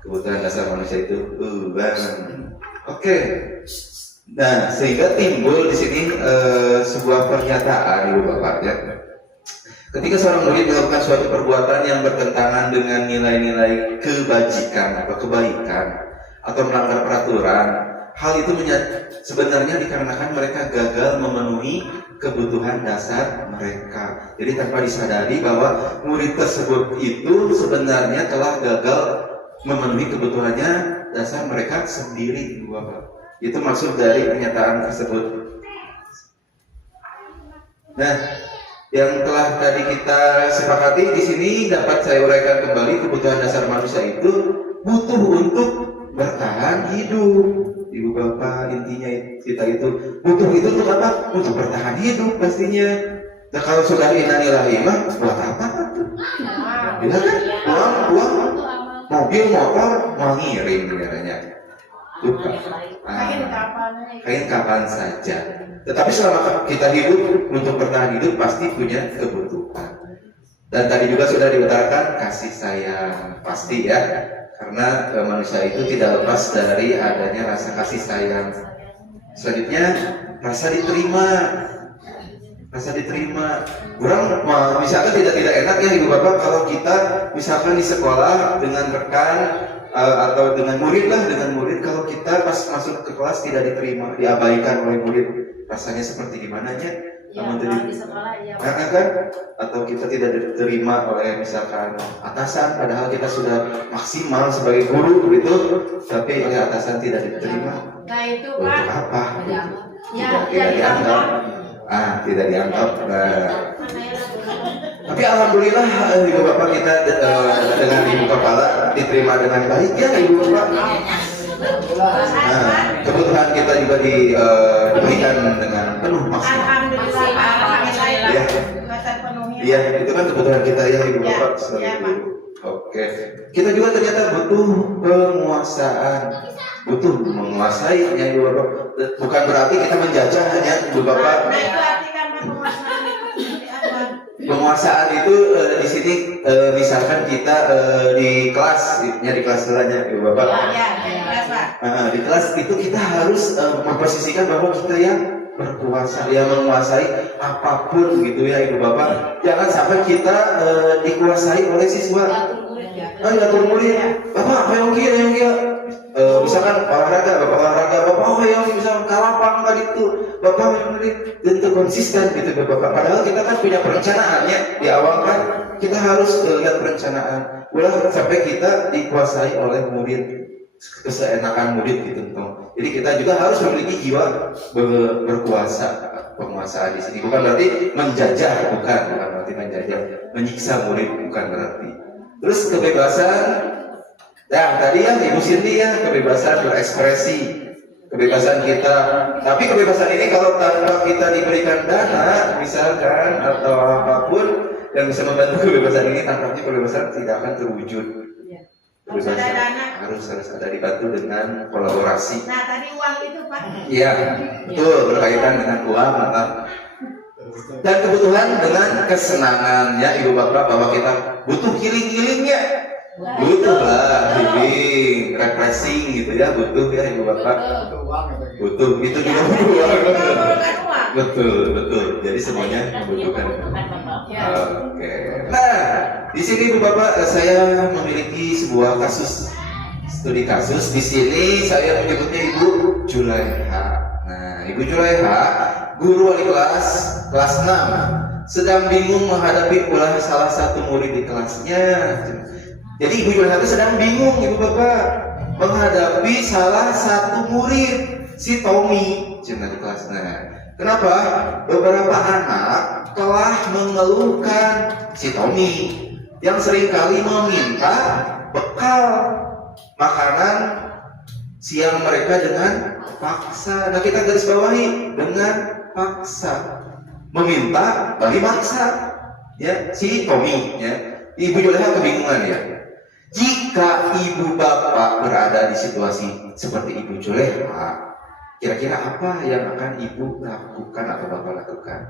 Kebutuhan dasar manusia itu uang. Oke. Nah, sehingga timbul di sini sebuah pernyataan Ibu Bapak ya. Ketika seorang murid melakukan suatu perbuatan yang bertentangan dengan nilai-nilai kebajikan atau kebaikan atau melanggar peraturan, hal itu sebenarnya dikarenakan mereka gagal memenuhi kebutuhan dasar mereka. Jadi tanpa disadari bahwa murid tersebut itu sebenarnya telah gagal memenuhi kebutuhannya dasar mereka sendiri, Bapak. Itu maksud dari pernyataan tersebut. Nah, yang telah tadi kita sepakati di sini dapat saya uraikan kembali, kebutuhan dasar manusia itu butuh untuk bertahan hidup. Ibu bapak, intinya kita itu butuh itu untuk apa? Untuk bertahan hidup pastinya. Nah kalau sudah innalillahi mah buat apa tuh? Ya kan? Uang, mobil, motor, mau ngirim negaranya. Bukan. Kain kapan saja. Tetapi selama kita hidup, untuk bertahan hidup pasti punya kebutuhan. Dan tadi juga sudah diutarakan kasih sayang pasti ya. Karena manusia itu tidak lepas dari adanya rasa kasih sayang. Selanjutnya rasa diterima. Rasa diterima. Kurang misalkan tidak enak ya ibu bapak kalau kita misalkan di sekolah dengan rekan atau dengan murid kalau kita pas masuk ke kelas tidak diterima, diabaikan oleh murid, rasanya seperti gimana ya? Namun di sekolah ya. Kan? Atau kita tidak diterima oleh misalkan atasan, padahal kita sudah maksimal sebagai guru gitu, tapi oleh atasan tidak diterima. Nah itu untuk Pak. apa? Tidak dianggap. Tidak dianggap. Tapi alhamdulillah ibu bapak kita dengan ibu kepala diterima dengan baik ya ibu bapak. Nah, kebutuhan kita juga diberikan dengan penuh maksimal. Alhamdulillah. Iya, itu kan kebutuhan kita ya ibu bapak. Oke, kita juga ternyata butuh penguasaan, butuh menguasai ya ibu bapak. Bukan berarti kita menjajah hanya ibu bapak. Nah itu artikan penguasaan itu seperti apa? Penguasaan itu di sini misalkan kita di kelas, di kelas belanja ibu bapak. Ya, di kelas Pak. Di kelas itu kita harus memposisikan bahwa kita yang berkuasa, yang menguasai apapun gitu ya ibu bapak. Jangan sampai kita dikuasai oleh siswa. Ngatur murid. Bapak, yang kia. Misalkan olahraga, bapak yang misalkan kalapang tadi itu, bapak yang tentu konsisten gitu bapak. Padahal kita kan punya perencanaan ya di awal kan kita harus lihat perencanaan. Ulah sampai kita dikuasai oleh murid, keseenakan murid gitu toh. Jadi kita juga harus memiliki jiwa berkuasa, penguasaan di sini. Bukan berarti menjajah, bukan berarti menjajah, menyiksa murid bukan berarti. Terus kebebasan, ya tadi ya Ibu Cindy ya kebebasan berekspresi, kebebasan kita. Tapi kebebasan ini kalau tanpa kita diberikan dana, misalkan atau apapun yang bisa membantu kebebasan ini, tampaknya kebebasan tidak akan terwujud. Kebebasan harus ada dibantu dengan kolaborasi. Nah tadi uang itu Pak. Iya, betul berkaitan dengan uang, dan kebutuhan dengan kesenangan ya ibu bapak, bahwa kita butuh healing-healingnya, butuh lah healing, refreshing gitu ya, butuh ya ibu bapak, butuh itu juga butuh. Betul. Jadi semuanya membutuhkan. Oke. Nah, di sini ibu bapak saya memiliki sebuah kasus, studi kasus. Di sini saya menyebutnya Ibu Julaiha. Nah, Ibu Julaiha, guru wali kelas 6, sedang bingung menghadapi ulah salah satu murid di kelasnya. Jadi Ibu Julaiha itu sedang bingung ibu bapak menghadapi salah satu murid, si Tommy, di kelasnya. Kenapa? Beberapa anak telah mengeluhkan si Tommy yang seringkali meminta bekal makanan siang mereka dengan paksa. Nah kita garis bawahi dengan paksa, meminta bagi paksa ya si Tommy ya. Ibu Julaiha kebingungan ya. Jika ibu bapak berada di situasi seperti Ibu Julaiha, kira-kira apa yang akan ibu lakukan atau bapak lakukan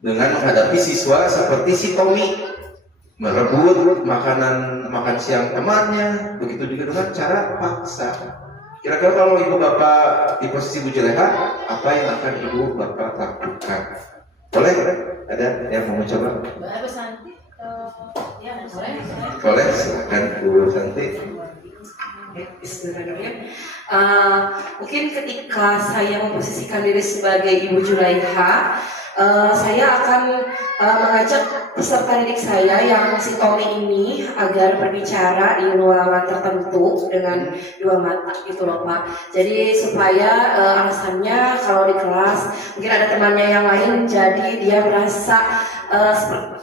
dengan menghadapi siswa seperti si Tommy merebut makan siang temannya, begitu juga dengan cara paksa? Kira-kira kalau ibu bapak di posisi Ibu Julaiha, apa yang akan ibu bapak lakukan? Boleh? Ada yang mau mencoba? Baru Santi, ya boleh. Boleh, silakan Bu Santi. Bismillahirrahmanirrahim. Mungkin ketika saya memposisikan diri sebagai Ibu Julaiha, saya akan mengajak peserta didik saya yang si Tommy ini agar berbicara di ruangan tertentu dengan dua mata gitu loh Pak. Jadi supaya alasannya kalau di kelas mungkin ada temannya yang lain, jadi dia merasa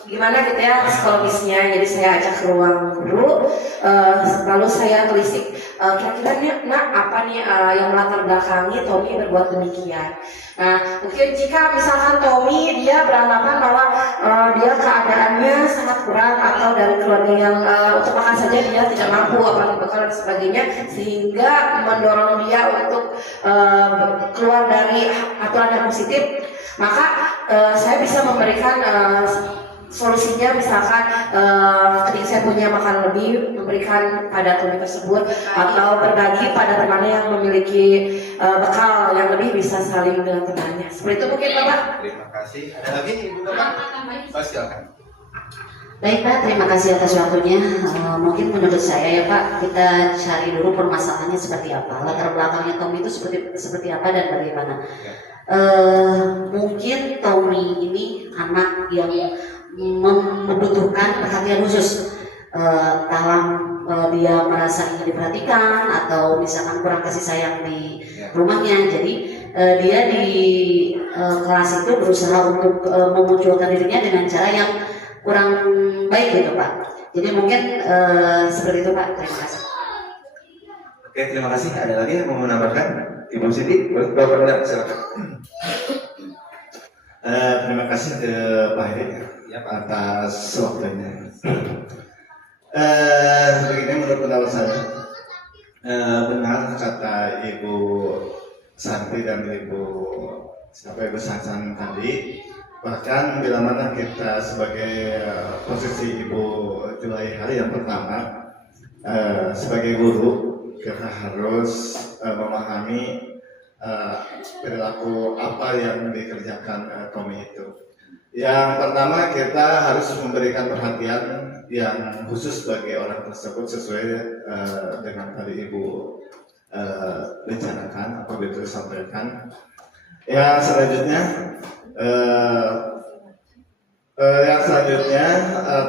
gimana gitu ya psikologisnya. Jadi saya ajak ke ruang guru, lalu saya telisik kira-kira nak apa nih yang melatar belakangi Tommy berbuat demikian. Nah, mungkin jika misalkan Tommy dia beranggapan bahwa dia keadaannya sangat kurang atau dari keluarga yang untuk makan saja dia tidak mampu, apalagi bekal dan sebagainya, sehingga mendorong dia untuk keluar dari aturan yang positif, maka saya bisa memberikan solusinya, misalkan ketika saya punya makan lebih, memberikan pada Tommy tersebut atau berbagi pada temannya yang memiliki bekal yang lebih, bisa saling dengan temannya. Seperti itu mungkin Bapak. Terima kasih. Ada lagi Ibu Bapak? Pak, silakan. Baik Pak, terima kasih atas waktunya. Mungkin menurut saya ya Pak, kita cari dulu permasalahannya seperti apa, latar belakangnya Tommy itu seperti apa dan bagaimana. Mungkin Tommy ini anak yang membutuhkan perhatian khusus dalam dia merasa ingin diperhatikan atau misalkan kurang kasih sayang di rumahnya. Jadi dia di kelas itu berusaha untuk memunculkan dirinya dengan cara yang kurang baik gitu Pak. Jadi mungkin seperti itu Pak. Terima kasih. Oke, terima kasih. Ada lagi yang mau menambahkan? Ibu Siti, Bapak silakan. Terima kasih ke Pak Heri atas waktunya. Begini menurut pendapat saya, benar kata Ibu Santi dan Ibu Sansan tadi. Bahkan bila mana kita sebagai posisi Ibu Julaiha yang pertama sebagai guru, kita harus memahami perilaku apa yang dikerjakan Tommy itu. Yang pertama, kita harus memberikan perhatian yang khusus bagi orang tersebut sesuai dengan tadi Ibu rencanakan atau betul sampaikan. Yang selanjutnya,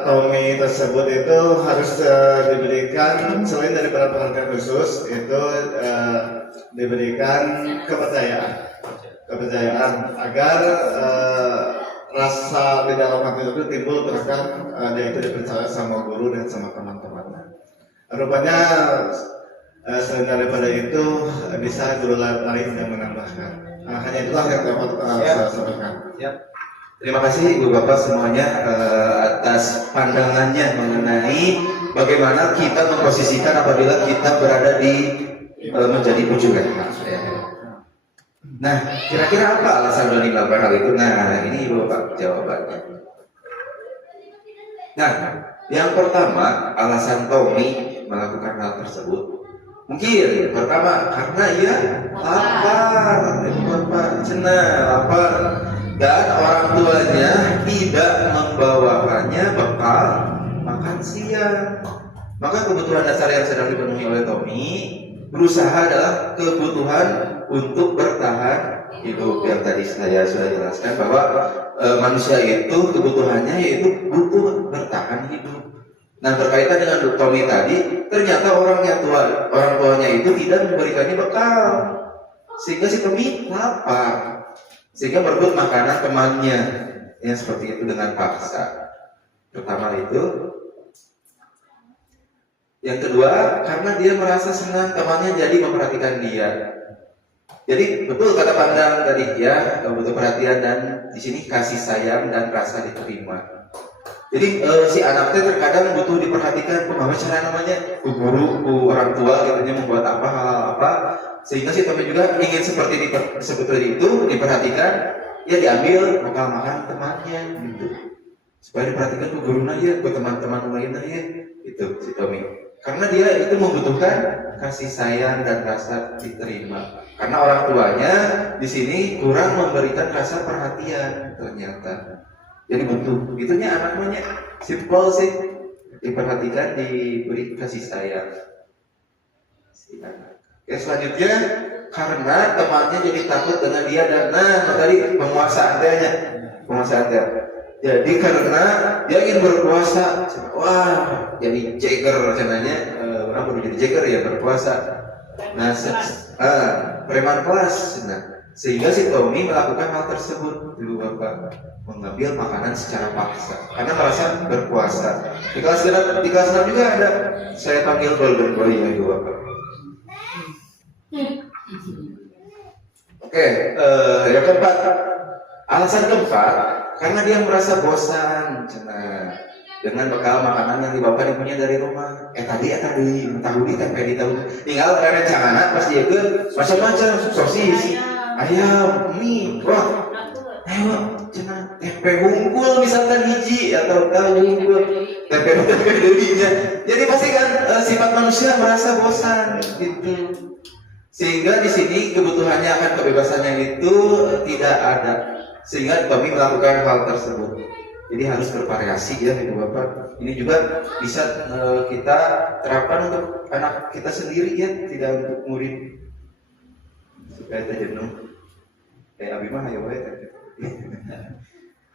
Tommy tersebut itu harus diberikan, selain daripada perhatian khusus, itu diberikan kepercayaan agar rasa di dalam hati itu timbul bahkan dia itu dipercaya sama guru dan sama teman-temannya. Rupanya selain daripada itu bisa guru lain yang menambahkan. Hanya itulah yang dapat saya sampaikan. Terima kasih Ibu Bapak semuanya atas pandangannya mengenai bagaimana kita memposisikan apabila kita berada di menjadi Ibu Julaiha. Nah, kira-kira apa alasan dari melakukan hal itu? Nah, ini Ibu Bapak jawabannya. Nah, yang pertama alasan Tommy melakukan hal tersebut mungkin pertama karena ia lapar, Ibu Bapak lapar. Dan orang tuanya tidak membawakannya bekal makan siang. Maka kebutuhan dasar yang sedang dipenuhi oleh Tommy berusaha adalah kebutuhan untuk bertahan hidup. Yang tadi saya sudah jelaskan bahwa manusia itu kebutuhannya yaitu butuh bertahan hidup. Nah, berkaitan dengan Tommy tadi, ternyata orang tuanya itu tidak memberikannya bekal, sehingga si Tommy lapar. Sehingga merebut makanan temannya yang seperti itu dengan paksa. Pertama itu. Yang kedua, karena dia merasa senang temannya jadi memperhatikan dia. Jadi betul kata pandang tadi ya, butuh perhatian dan di sini kasih sayang dan rasa diterima. Jadi si anaknya terkadang butuh diperhatikan, bagaimana cara namanya, guru, orang tua gitu membuat apa hal apa. Sehingga si Tommy juga ingin seperti itu diperhatikan, ya diambil bekal makan temannya gitu, supaya diperhatikan ke gurunya ya, ke teman-teman lainnya ya, itu si Tommy. Karena dia itu membutuhkan kasih sayang dan rasa diterima. karena orang tuanya di sini kurang memberikan rasa perhatian ternyata. Jadi butuh, itunya anaknya simple sih, diperhatikan, diberi kasih sayang. Si anak. Oke, selanjutnya karena temannya jadi takut dengan dia dan tadi penguasaan dia. Jadi karena dia ingin berkuasa, wah jadi Jagger cenanya, orang perlu jadi Jagger ya berkuasa. Nah, preman kelas. Nah, sehingga si Tommy melakukan hal tersebut dulu Bapak, mengambil makanan secara paksa karena merasa berkuasa. Di kelas 6 juga ada, saya panggil Golden Boy ya dulu Bapak. Oke, yang keempat, alasan keempat karena dia merasa bosan dengan bekal makanan yang dibawa ibunya dari rumah. Tadi tahu di tempe di tahu tinggal rencana pas dia ke macam-macam sosis, ayam, mie, wah, ayo tempe hungkul misalkan hiji atau tahu hungkul tempe durinya. Jadi pasti kan sifat manusia merasa bosan gitu. Sehingga di sini kebutuhannya akan kebebasannya itu tidak ada. Sehingga kami melakukan hal tersebut. Jadi harus bervariasi ya Ibu Bapak. Ini juga bisa kita terapkan untuk anak kita sendiri ya, tidak untuk murid. Supaya tidak jenuh. Abi mah ayo wae.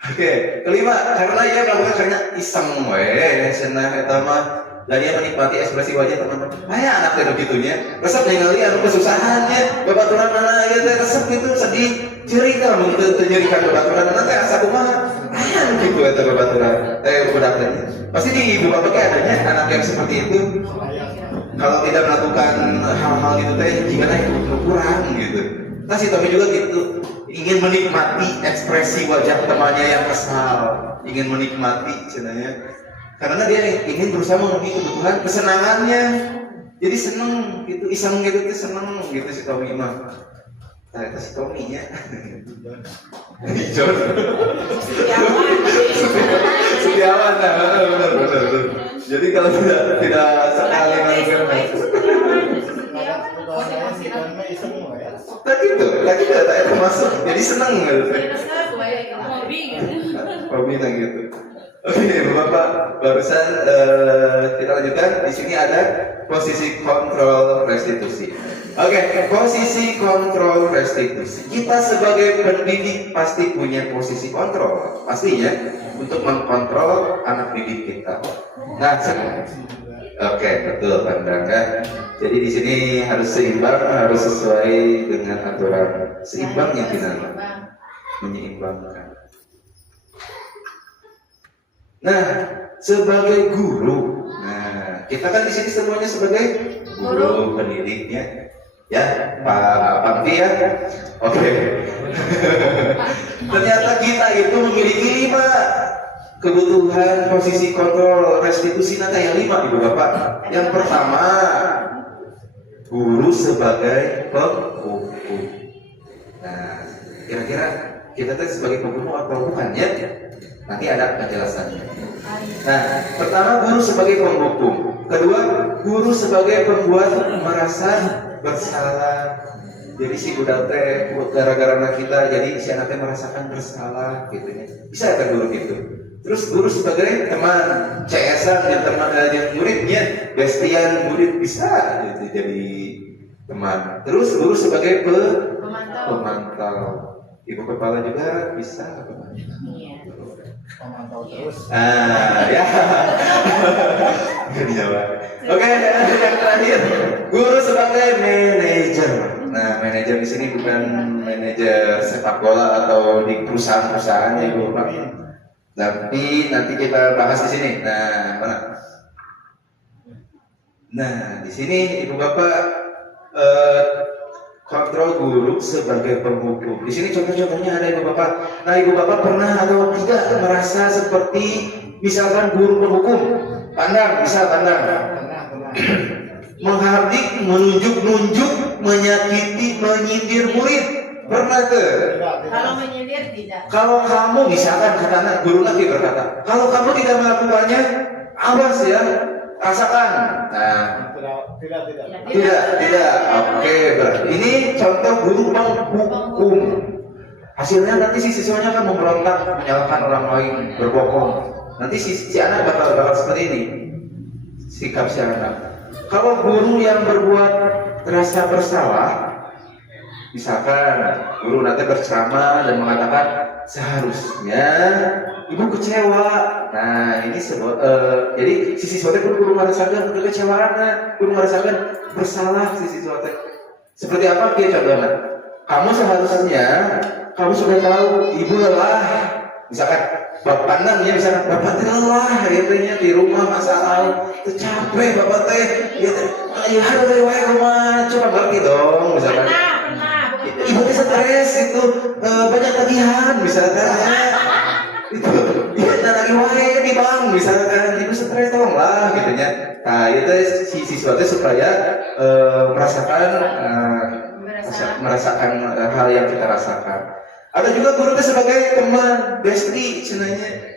Oke, kelima, karena ia melakukan karena iseng wae, senang eta mah. Dan dia menikmati ekspresi wajah teman-teman. Anak teh begitunya. Resep ningali anu kesusahannya, babaturan mana ya teh resep gitu sedih, cerita mun teu nyerikan babaturan mana teh asa kumaha. Gitu eta babaturan. Budak teh. Pasti di ibu bapak adanya anak yang seperti itu. Kalau tidak melakukan hal-hal gitu teh jika itu kurang gitu. Nah si Tommy juga gitu, ingin menikmati ekspresi wajah temannya yang kesal, ingin menikmati cenanya. Karena dia ingin berusaha memenuhi kebutuhan kesenangannya, jadi seneng gitu, iseng gitu tuh seneng gitu si Tommy mah. Nah itu si Tommy nya. John. Setiawan, benar. Jadi kalau tidak sekali melakukan lagi tak itu masuk, jadi seneng gitu. Hobi gitu. Oke, Bapak, barusan kita lanjutkan. Di sini ada posisi kontrol restitusi. Oke, posisi kontrol restitusi. Kita sebagai pendidik pasti punya posisi kontrol, pastinya untuk mengkontrol anak didik kita. Nah, oke, betul pandangan. Jadi di sini harus seimbang, harus sesuai dengan aturan. Seimbang yang dinamakan menyeimbangkan. Nah, sebagai guru, nah kita kan di sini semuanya sebagai guru pendidiknya, ya Pak Pampi ya. Oke. Ternyata kita itu memiliki 5 kebutuhan posisi kontrol restitusi nanti yang 5 Ibu Bapak. Yang pertama, guru sebagai penghukum. Nah, kira-kira kita tuh sebagai pembunuh atau bukan ya? Nanti ada penjelasannya. Nah, pertama guru sebagai penghukum, kedua guru sebagai pembuat merasa bersalah. Jadi si budak teh gara-gara anak kita, jadi si anaknya merasakan bersalah gitu ya. Bisa ya guru gitu. Terus guru sebagai teman, CS-an yang teman yang muridnya, bestian murid bisa gitu, jadi teman. Terus guru sebagai pemantau. Ibu kepala juga bisa pemantau. Iya. Pemantau terus. Ya. Oke, yang terakhir, guru sebagai manajer. Nah, manajer di sini bukan manajer sepak bola atau di perusahaan-perusahaan ya, Bu Pak. Tapi nanti kita bahas di sini. Nah, mana? Nah, di sini Ibu Bapak kontrol guru sebagai penghukum. Di sini contoh-contohnya ada Ibu Bapak. Nah, Ibu Bapak pernah atau tidak merasa seperti misalkan guru penghukum? Pandang, bisa pandang. Menghardik, menunjuk-nunjuk, menyakiti, menyindir murid. Pernah ke? Kalau menyindir tidak. Kalau kamu misalkan kata anak guru lagi berkata, kalau kamu tidak melakukannya, awas ya, rasakan. Nah, tidak. Oke, berarti ini contoh guru menghukum. Hasilnya nanti si siswanya akan memberontak, menyalahkan orang lain, berbohong. Nanti si anak bakal seperti ini sikap si anak. Kalau guru yang berbuat rasa bersalah, misalkan guru nanti berceramah dan mengatakan seharusnya ibu kecewa. Nah ini jadi si siswa itu guru merasakan kekecewaan, guru merasakan bersalah si siswa. Seperti apa dia contohnya? Kamu seharusnya kamu sudah tahu ibu lelah, misalkan bapak pandang ya, misalkan bapak lelah akhirnya di rumah masalah capek bapak teh ya harus riwayat rumah, coba ngerti dong misalkan ibu teh stres itu banyak tagihan misalkan ya itu ya lagi wae di bank misalkan ibu stres tolonglah gitu nya. Nah itu si siswa teh supaya merasakan hal yang kita rasakan. Ada juga guru itu sebagai teman, bestie sebenarnya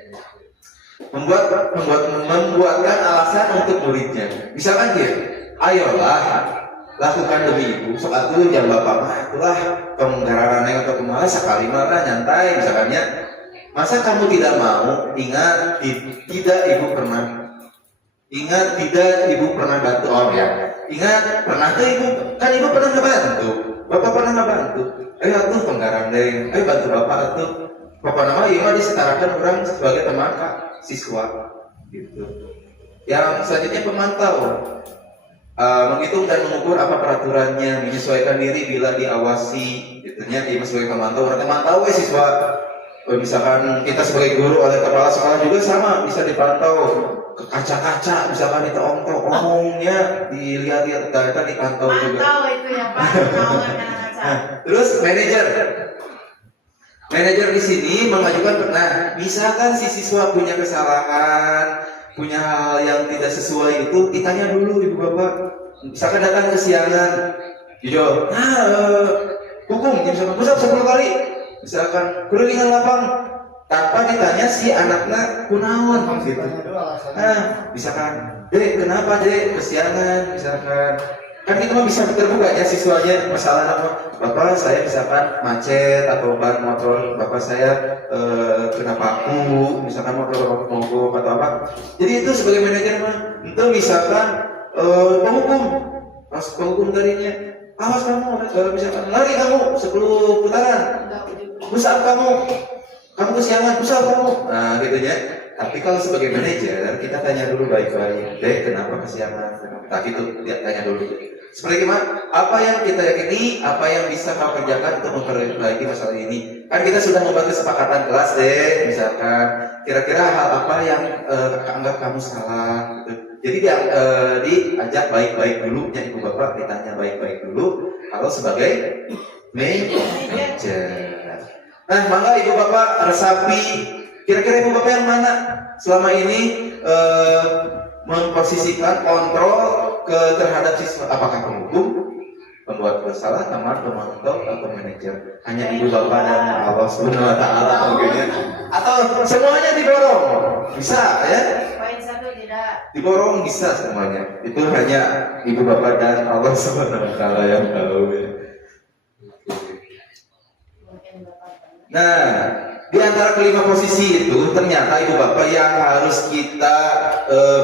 membuatkan alasan untuk muridnya. Misalkan dia, ayolah lakukan demi ibu. Soal itu jam bapak mah itulah penggararannya atau kemana sekali marah nyantai misalkannya. Masa kamu tidak mau ingat tidak ibu pernah bantu orang ya. Ingat pernah tuh ibu pernah ngebantu, bapak pernah ngebantu. Ayo tuh penggaran deh, ayo bantu bapak tuh. Pokoknya mah iya disetarakan orang sebagai teman kak siswa gitu. Yang selanjutnya pemantau, menghitung dan mengukur apa peraturannya, menyesuaikan diri bila diawasi. Gitunya dia sebagai pemantau, orang memantau siswa. Misalkan kita sebagai guru oleh kepala sekolah juga sama, bisa dipantau ke kaca-kaca, misalkan itu omongnya dilihat-lihat data dipantau juga. Pantau itu ya Pak. Terus manajer di sini mengajukan pernah, misalkan si siswa punya kesalahan, punya hal yang tidak sesuai itu ditanya dulu ibu bapak. Misalkan datang kesiangan, jujur, hukum misalkan pusat 10 kali, misalkan kuringan lapang, tanpa ditanya si anaknya kunaon gitu. Nah, misalkan, dek kenapa dek kesiangan, misalkan. Kan itu mah bisa terbuka ya siswanya masalah apa? Bapak saya misalkan macet atau ban motor bapak saya kena paku, misalkan motor mogok atau apa. Jadi itu sebagai manajer mah itu misalkan penghukum tadinya awas kamu misalkan lari kamu 10 putaran, pusat kamu kesiangan pusat kamu. Nah gitu ya. Tapi kalau sebagai manajer kita tanya dulu baik-baik, deh kenapa kesiangan? Nah gitu dia tanya dulu. Seperti gimana? Apa yang kita yakini, apa yang bisa kau kerjakan untuk memperbaiki masalah ini? Kan kita sudah membuat kesepakatan kelas deh, misalkan kira-kira hal apa yang anggap kamu salah gitu. Jadi diajak baik-baik dulu, ya ibu bapak ditanya baik-baik dulu kalau sebagai manajer. Nah, maka ibu bapak resapi, kira-kira ibu bapak yang mana selama ini memposisikan kontrol terhadap siswa, apakah penghukum, pembuat bersalah, teman, pemantau, atau manajer? Hanya ibu bapak dan Allah Subhanahu Wa Taala mungkin, atau semuanya diborong, bisa ya? Poin 1 tidak. Diborong bisa semuanya. Itu hanya ibu bapak dan Allah Subhanahu Wa Taala yang tahu. Ya. Nah, di antara kelima posisi itu ternyata ibu bapak yang harus kita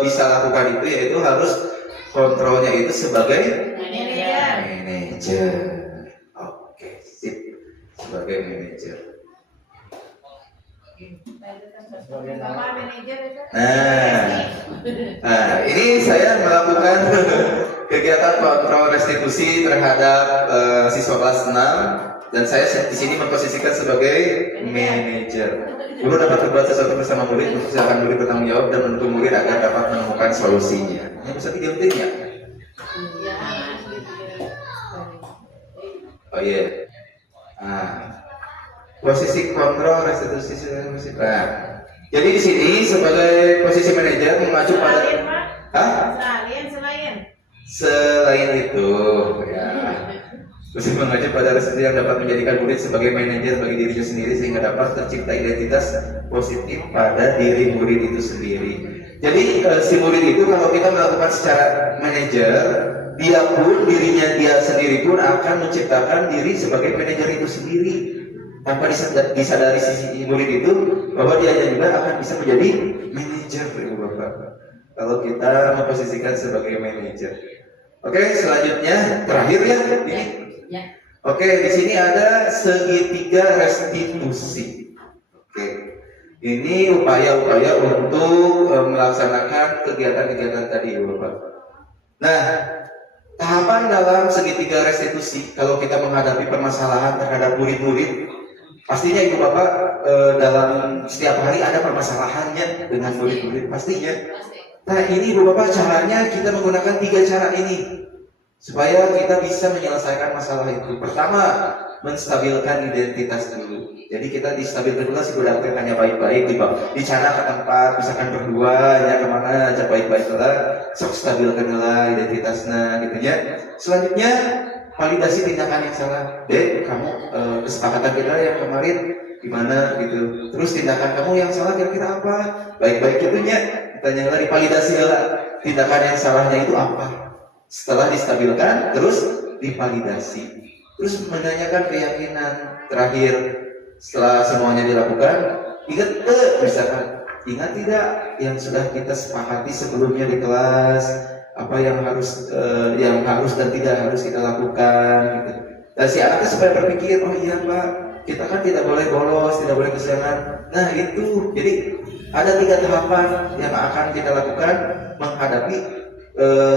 bisa lakukan itu yaitu harus kontrolnya itu sebagai manajer. Oke, sip. Sebagai manajer. Nah, ini saya melakukan kegiatan kontrol restitusi terhadap siswa kelas 6 dan saya di sini memposisikan sebagai manajer. Guru dapat berbuat sesuatu bersama murid, silakan murid bertanggung jawab dan menuntut murid agar dapat menemukan solusinya. Ini bisa diganti ya? Oh iya. Nah, posisi kontrol restitusi. Nah, jadi di sini sebagai posisi manajer mengacu pada. Selain itu, ya. Dosen mengajar pada sendiri yang dapat menjadikan murid sebagai manajer bagi dirinya sendiri sehingga dapat tercipta identitas positif pada diri murid itu sendiri. Jadi si murid itu kalau kita melakukan secara manajer, dia pun dirinya dia sendiri pun akan menciptakan diri sebagai manajer itu sendiri. Tanpa disadari sisi murid itu bahwa dia juga akan bisa menjadi manajer, Ibu Bapak. Kalau kita memposisikan sebagai manajer. Oke, selanjutnya terakhir ya ini. Oke, di sini ada segitiga restitusi. Oke, ini upaya-upaya untuk melaksanakan kegiatan-kegiatan tadi, Ibu Bapak. Nah, tahapan dalam segitiga restitusi, kalau kita menghadapi permasalahan terhadap murid-murid, pastinya Ibu Bapak dalam setiap hari ada permasalahannya dengan murid-murid, pastinya. Nah, ini Ibu Bapak caranya kita menggunakan 3 cara ini supaya kita bisa menyelesaikan masalah itu. Pertama, menstabilkan identitas dulu. Jadi kita distabilkan dulu si budak tanya baik-baik, bicara ke tempat, misalkan berdua, ya kemana aja baik-baik lah, sok stabilkan lah identitasnya, gitu ya. Selanjutnya, validasi tindakan yang salah. Dek, kamu kesepakatan kita yang kemarin gimana gitu. Terus tindakan kamu yang salah kira-kira apa? Baik-baik gitunya, ditanya lagi, validasi lah tindakan yang salahnya itu apa. Setelah distabilkan, terus divalidasi. Terus menanyakan keyakinan. Terakhir, setelah semuanya dilakukan, ingat ingat tidak yang sudah kita sepakati sebelumnya di kelas, apa yang harus dan tidak harus kita lakukan gitu. Dan si anaknya supaya berpikir, oh iya Pak, kita kan tidak boleh bolos, tidak boleh kesiangan. Nah itu, jadi ada 3 tahapan yang akan kita lakukan menghadapi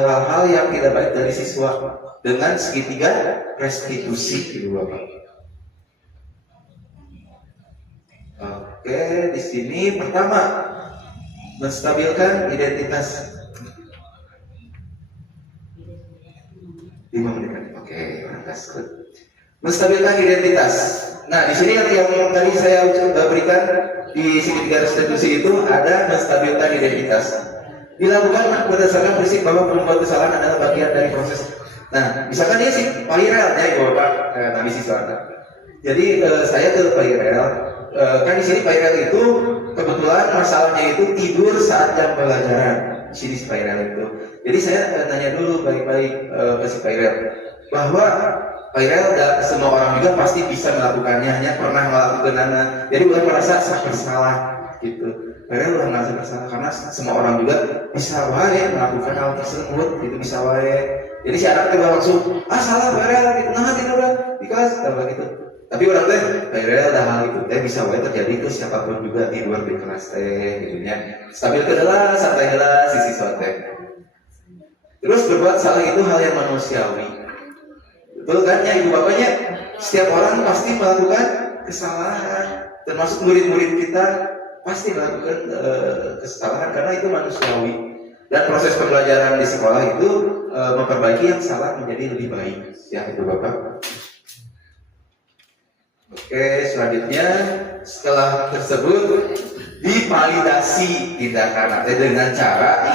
hal-hal yang tidak baik dari siswa dengan segitiga restitusi, gitu Bapak. Oke, di sini pertama menstabilkan identitas. 5 menit. Oke, fantastis. Menstabilkan identitas. Nah, di sini yang tadi saya berikan di segitiga restitusi itu ada menstabilkan identitas. Dilakukan berdasarkan prinsip bahwa membuat kesalahan adalah bagian dari proses. Nah, misalkan dia sih Pairel, ya Ibu Bapak, tadi siswa. Jadi saya ke Pairel, kan di sini Pairel itu kebetulan masalahnya itu tidur saat jam pelajaran. Di sini si Pairel itu. Jadi saya tanya dulu baik-baik ke si Pairel bahwa Pairel semua orang juga pasti bisa melakukannya, hanya pernah melakukan jadi bukan merasa bersalah gitu. Pairel udah merasa bersalah karena semua orang juga bisa wae melakukan hal tersebut, itu bisa wae. Jadi si anak tiba langsung salah Pairel gitu, nah tidak di kelas gitu. Tapi orang teh Pairel dah hal itu teh bisa wae terjadi itu siapapun juga tidur di kelas teh gitu nya. Stabil kedelah, santai lah si siswa teh. Terus berbuat salah itu hal yang manusiawi. Betul kan ya Ibu Bapaknya? Setiap orang pasti melakukan kesalahan, termasuk murid-murid kita pasti melakukan kesalahan karena itu manusiawi. Dan proses pembelajaran di sekolah itu memperbaiki yang salah menjadi lebih baik, ya Ibu Bapak. Oke, selanjutnya setelah tersebut divalidasi tindakan dengan cara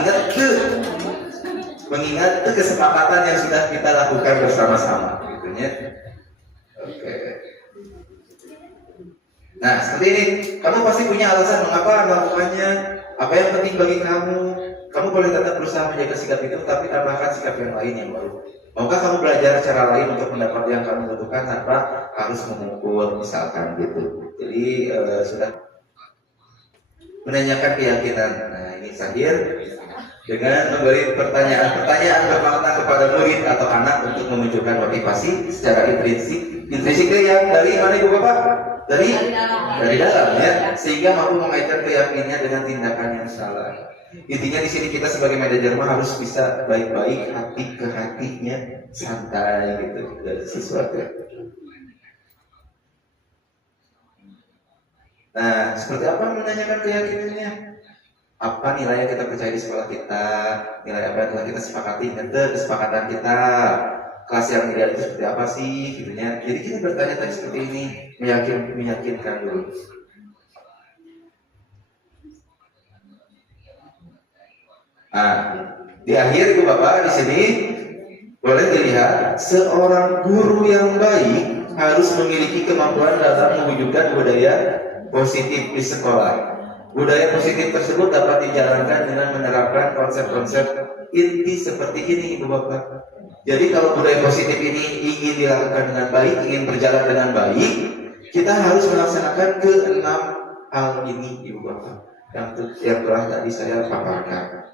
mengingat kesepakatan yang sudah kita lakukan bersama-sama, gitu ya. Oke. Nah, seperti ini, kamu pasti punya alasan mengapa melakukannya, apa yang penting bagi kamu. Kamu boleh tetap berusaha menjaga sikap itu, tapi tambahkan sikap yang lain yang baru. Maukah kamu belajar cara lain untuk mendapat yang kamu butuhkan tanpa harus memukul, misalkan gitu. Jadi sudah menanyakan keyakinan. Nah, ini Sahir dengan memberi pertanyaan bermakna kepada murid atau anak untuk menunjukkan motivasi secara intrinsik. Intrinsik itu yang dari mana Ibu Bapak? Dari dalam ya, sehingga mampu mengaitkan keyakinannya dengan tindakan yang salah. Intinya di sini kita sebagai manajer harus bisa baik-baik, hati ke hatinya, santai gitu dari sesuatu. Nah, seperti apa menanyakan keyakinannya? Apa nilai yang kita percaya di sekolah kita? Nilai apa yang telah kita sepakati dengan kesepakatan kita? Kelas yang ideal itu seperti apa sih? Gitunya. Jadi kita bertanya-tanya seperti ini, meyakinkan dulu. Nah, di akhir Ibu Bapak di sini boleh dilihat seorang guru yang baik harus memiliki kemampuan dalam mewujudkan budaya positif di sekolah. Budaya positif tersebut dapat dijalankan dengan menerapkan konsep-konsep inti seperti ini, Ibu Bapak. Jadi kalau budaya positif ini ingin dilakukan dengan baik, ingin berjalan dengan baik, kita harus melaksanakan ke-6 hal ini, Ibu Bapak, yang telah tadi saya paparkan.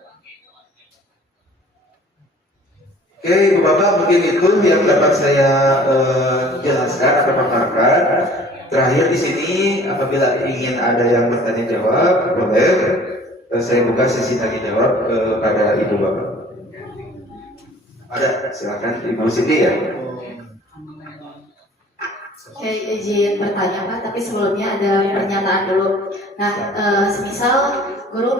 Oke, Ibu Bapak, mungkin itu yang dapat saya jelaskan atau paparkan. Terakhir di sini, apabila ingin ada yang bertanya jawab, boleh saya buka sesi tanya jawab pada Ibu Bapak. Ada, silakan Ibu Siti ya. Saya izin bertanya Pak, tapi sebelumnya ada pernyataan dulu. Nah, semisal guru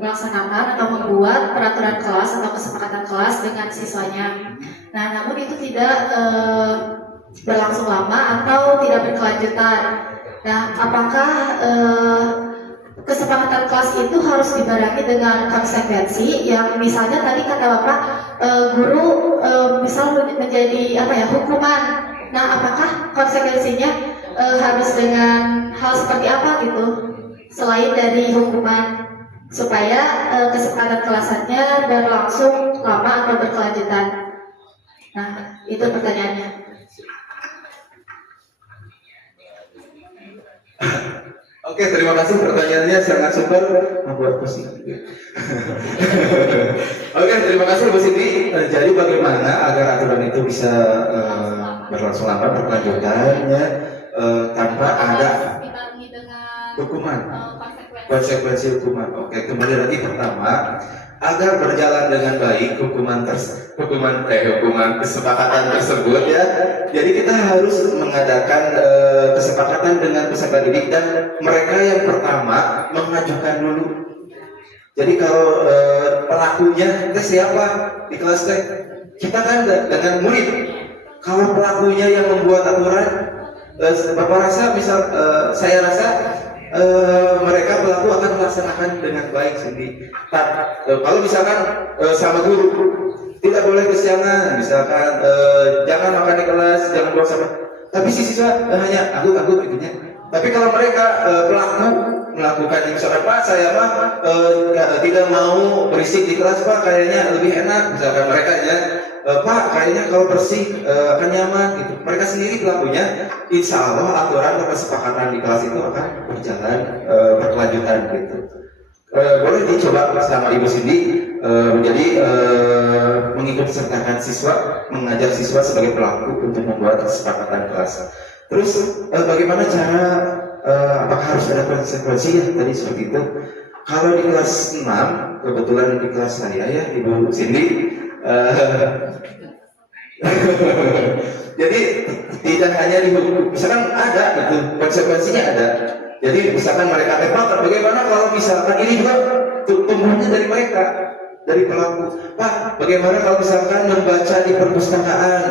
melaksanakan atau membuat peraturan kelas atau kesepakatan kelas dengan siswanya. Nah, namun itu tidak berlangsung lama atau tidak berkelanjutan. Nah, apakah kesepakatan kelas itu harus dibarengi dengan konsekuensi yang misalnya tadi kata Bapak guru misal menjadi hukuman. Nah, apakah konsekuensinya harus dengan hal seperti apa gitu selain dari hukuman supaya kesepakatan kelasannya berlangsung lama atau berkelanjutan. Nah, itu pertanyaannya. Oke, terima kasih, pertanyaannya sangat super, membuat pusing. Oke, terima kasih Bu Siti. Jadi bagaimana agar aturan itu bisa berlangsung lama berkelanjutannya tanpa ada hukuman, konsekuensi hukuman. Oke, kembali lagi pertama, agar berjalan dengan baik hukuman kesepakatan tersebut ya. Jadi kita harus mengadakan kesepakatan dengan peserta didik dan mereka yang pertama mengajukan dulu. Jadi kalau pelakunya siapa di kelas teh? Kita kan dengan murid. Kalau pelakunya yang membuat aturan, Bapak rasa saya rasa mereka pelaku akan melaksanakan dengan baik sendiri. Kalau misalkan sama guru tidak boleh kesiangan, misalkan jangan makan di kelas, jangan buang sampah. Tapi si siswa hanya angguk gitunya. Tapi kalau mereka pelaku melakukan misalkan Pak saya tidak mau berisik di kelas Pak, kayaknya lebih enak. Misalkan mereka ya Pak kayaknya kalau bersih akan nyaman gitu. Mereka sendiri pelakunya, insya Allah aturan atau kesepakatan di kelas itu akan berjalan berkelanjutan gitu. Boleh dicoba bersama Ibu Cindy menjadi mengikut sertakan siswa, mengajak siswa sebagai pelaku untuk membuat kesepakatan kelas. Terus bagaimana cara apakah harus ada konsekuensi ya tadi seperti itu. Kalau di kelas 6, kebetulan di kelas saya ya Ibu Cindy, jadi tidak hanya dihukum, misalkan ada gitu, konsekuensinya ada. Jadi misalkan mereka tembak, bagaimana kalau misalkan ini juga tumbuhnya dari mereka, dari pelaku. Pak, bagaimana kalau misalkan membaca di perpustakaan,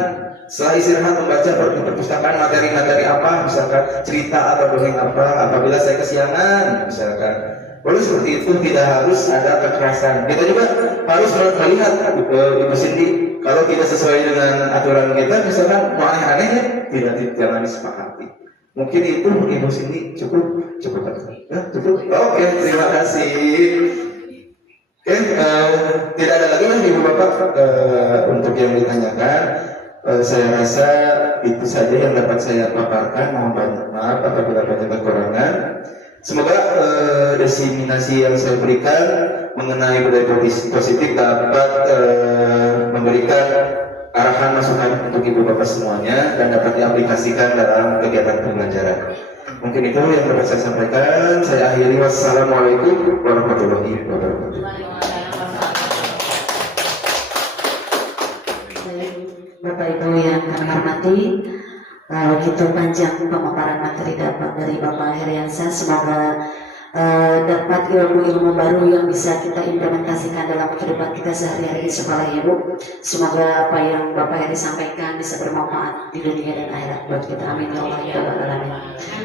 setelah istirahat membaca di perpustakaan materi-materi apa, misalkan cerita atau dongeng apa, apabila saya kesiangan, misalkan. Boleh seperti itu, tidak harus ada kekerasan. Kita juga harus melihat Ibu Cindy, kalau tidak sesuai dengan aturan kita, misalkan mau aneh-aneh ya, jangan disepakati. Mungkin itu Ibu Cindy cukup ya, cukup. Oke, terima kasih. Oke, tidak ada lagi Ibu Bapak untuk yang ditanyakan. Saya rasa itu saja yang dapat saya paparkan. Mohon banyak maaf apabila banyak kekurangan. Semoga diseminasi yang saya berikan mengenai budaya positif dapat memberikan arahan masukan untuk Ibu Bapak semuanya dan dapat diaplikasikan dalam kegiatan pembelajaran. Mungkin itu yang dapat saya sampaikan. Saya akhiri, wassalamualaikum warahmatullahi wabarakatuh. Bapak Ibu yang kami hormati, begitu panjang pemaparan materi dapat dari Bapak Heriansyah. Semoga dapat ilmu-ilmu baru yang bisa kita implementasikan dalam kehidupan kita sehari-hari di sekolah ya Bu. Semoga apa yang Bapak Heri sampaikan bisa bermanfaat di dunia dan akhirat buat kita. Amin ya Allah ya Rabbal alamin.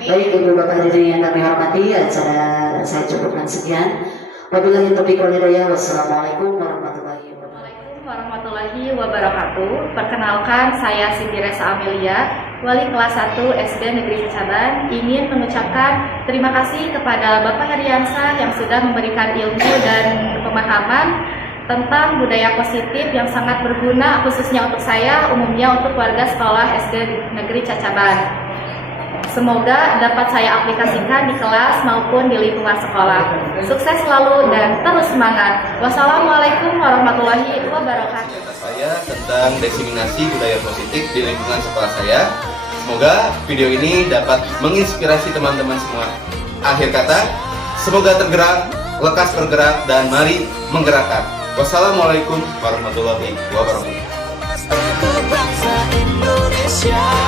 Baik Ibu Bapak hadirin yang kami hormati, acara saya cukupkan sekian. Wabillahi taufiq wal hidayah. Wassalamualaikum warahmatullahi wabarakatuh. warahmatullahi wabarakatuh. Perkenalkan, saya Siti Resa Amelia, wali kelas 1 SD Negeri Cacaban, ingin mengucapkan terima kasih kepada Bapak Heriansah yang sudah memberikan ilmu dan pemahaman tentang budaya positif yang sangat berguna khususnya untuk saya, umumnya untuk warga sekolah SD Negeri Cacaban. Semoga dapat saya aplikasikan di kelas maupun di lingkungan sekolah. Sukses selalu dan terus semangat. Wassalamualaikum warahmatullahi wabarakatuh. Saya tentang diseminasi budaya positif di lingkungan sekolah saya. Semoga video ini dapat menginspirasi teman-teman semua. Akhir kata, semoga tergerak, lekas bergerak, dan mari menggerakkan. Wassalamualaikum warahmatullahi wabarakatuh. Bangsa Indonesia.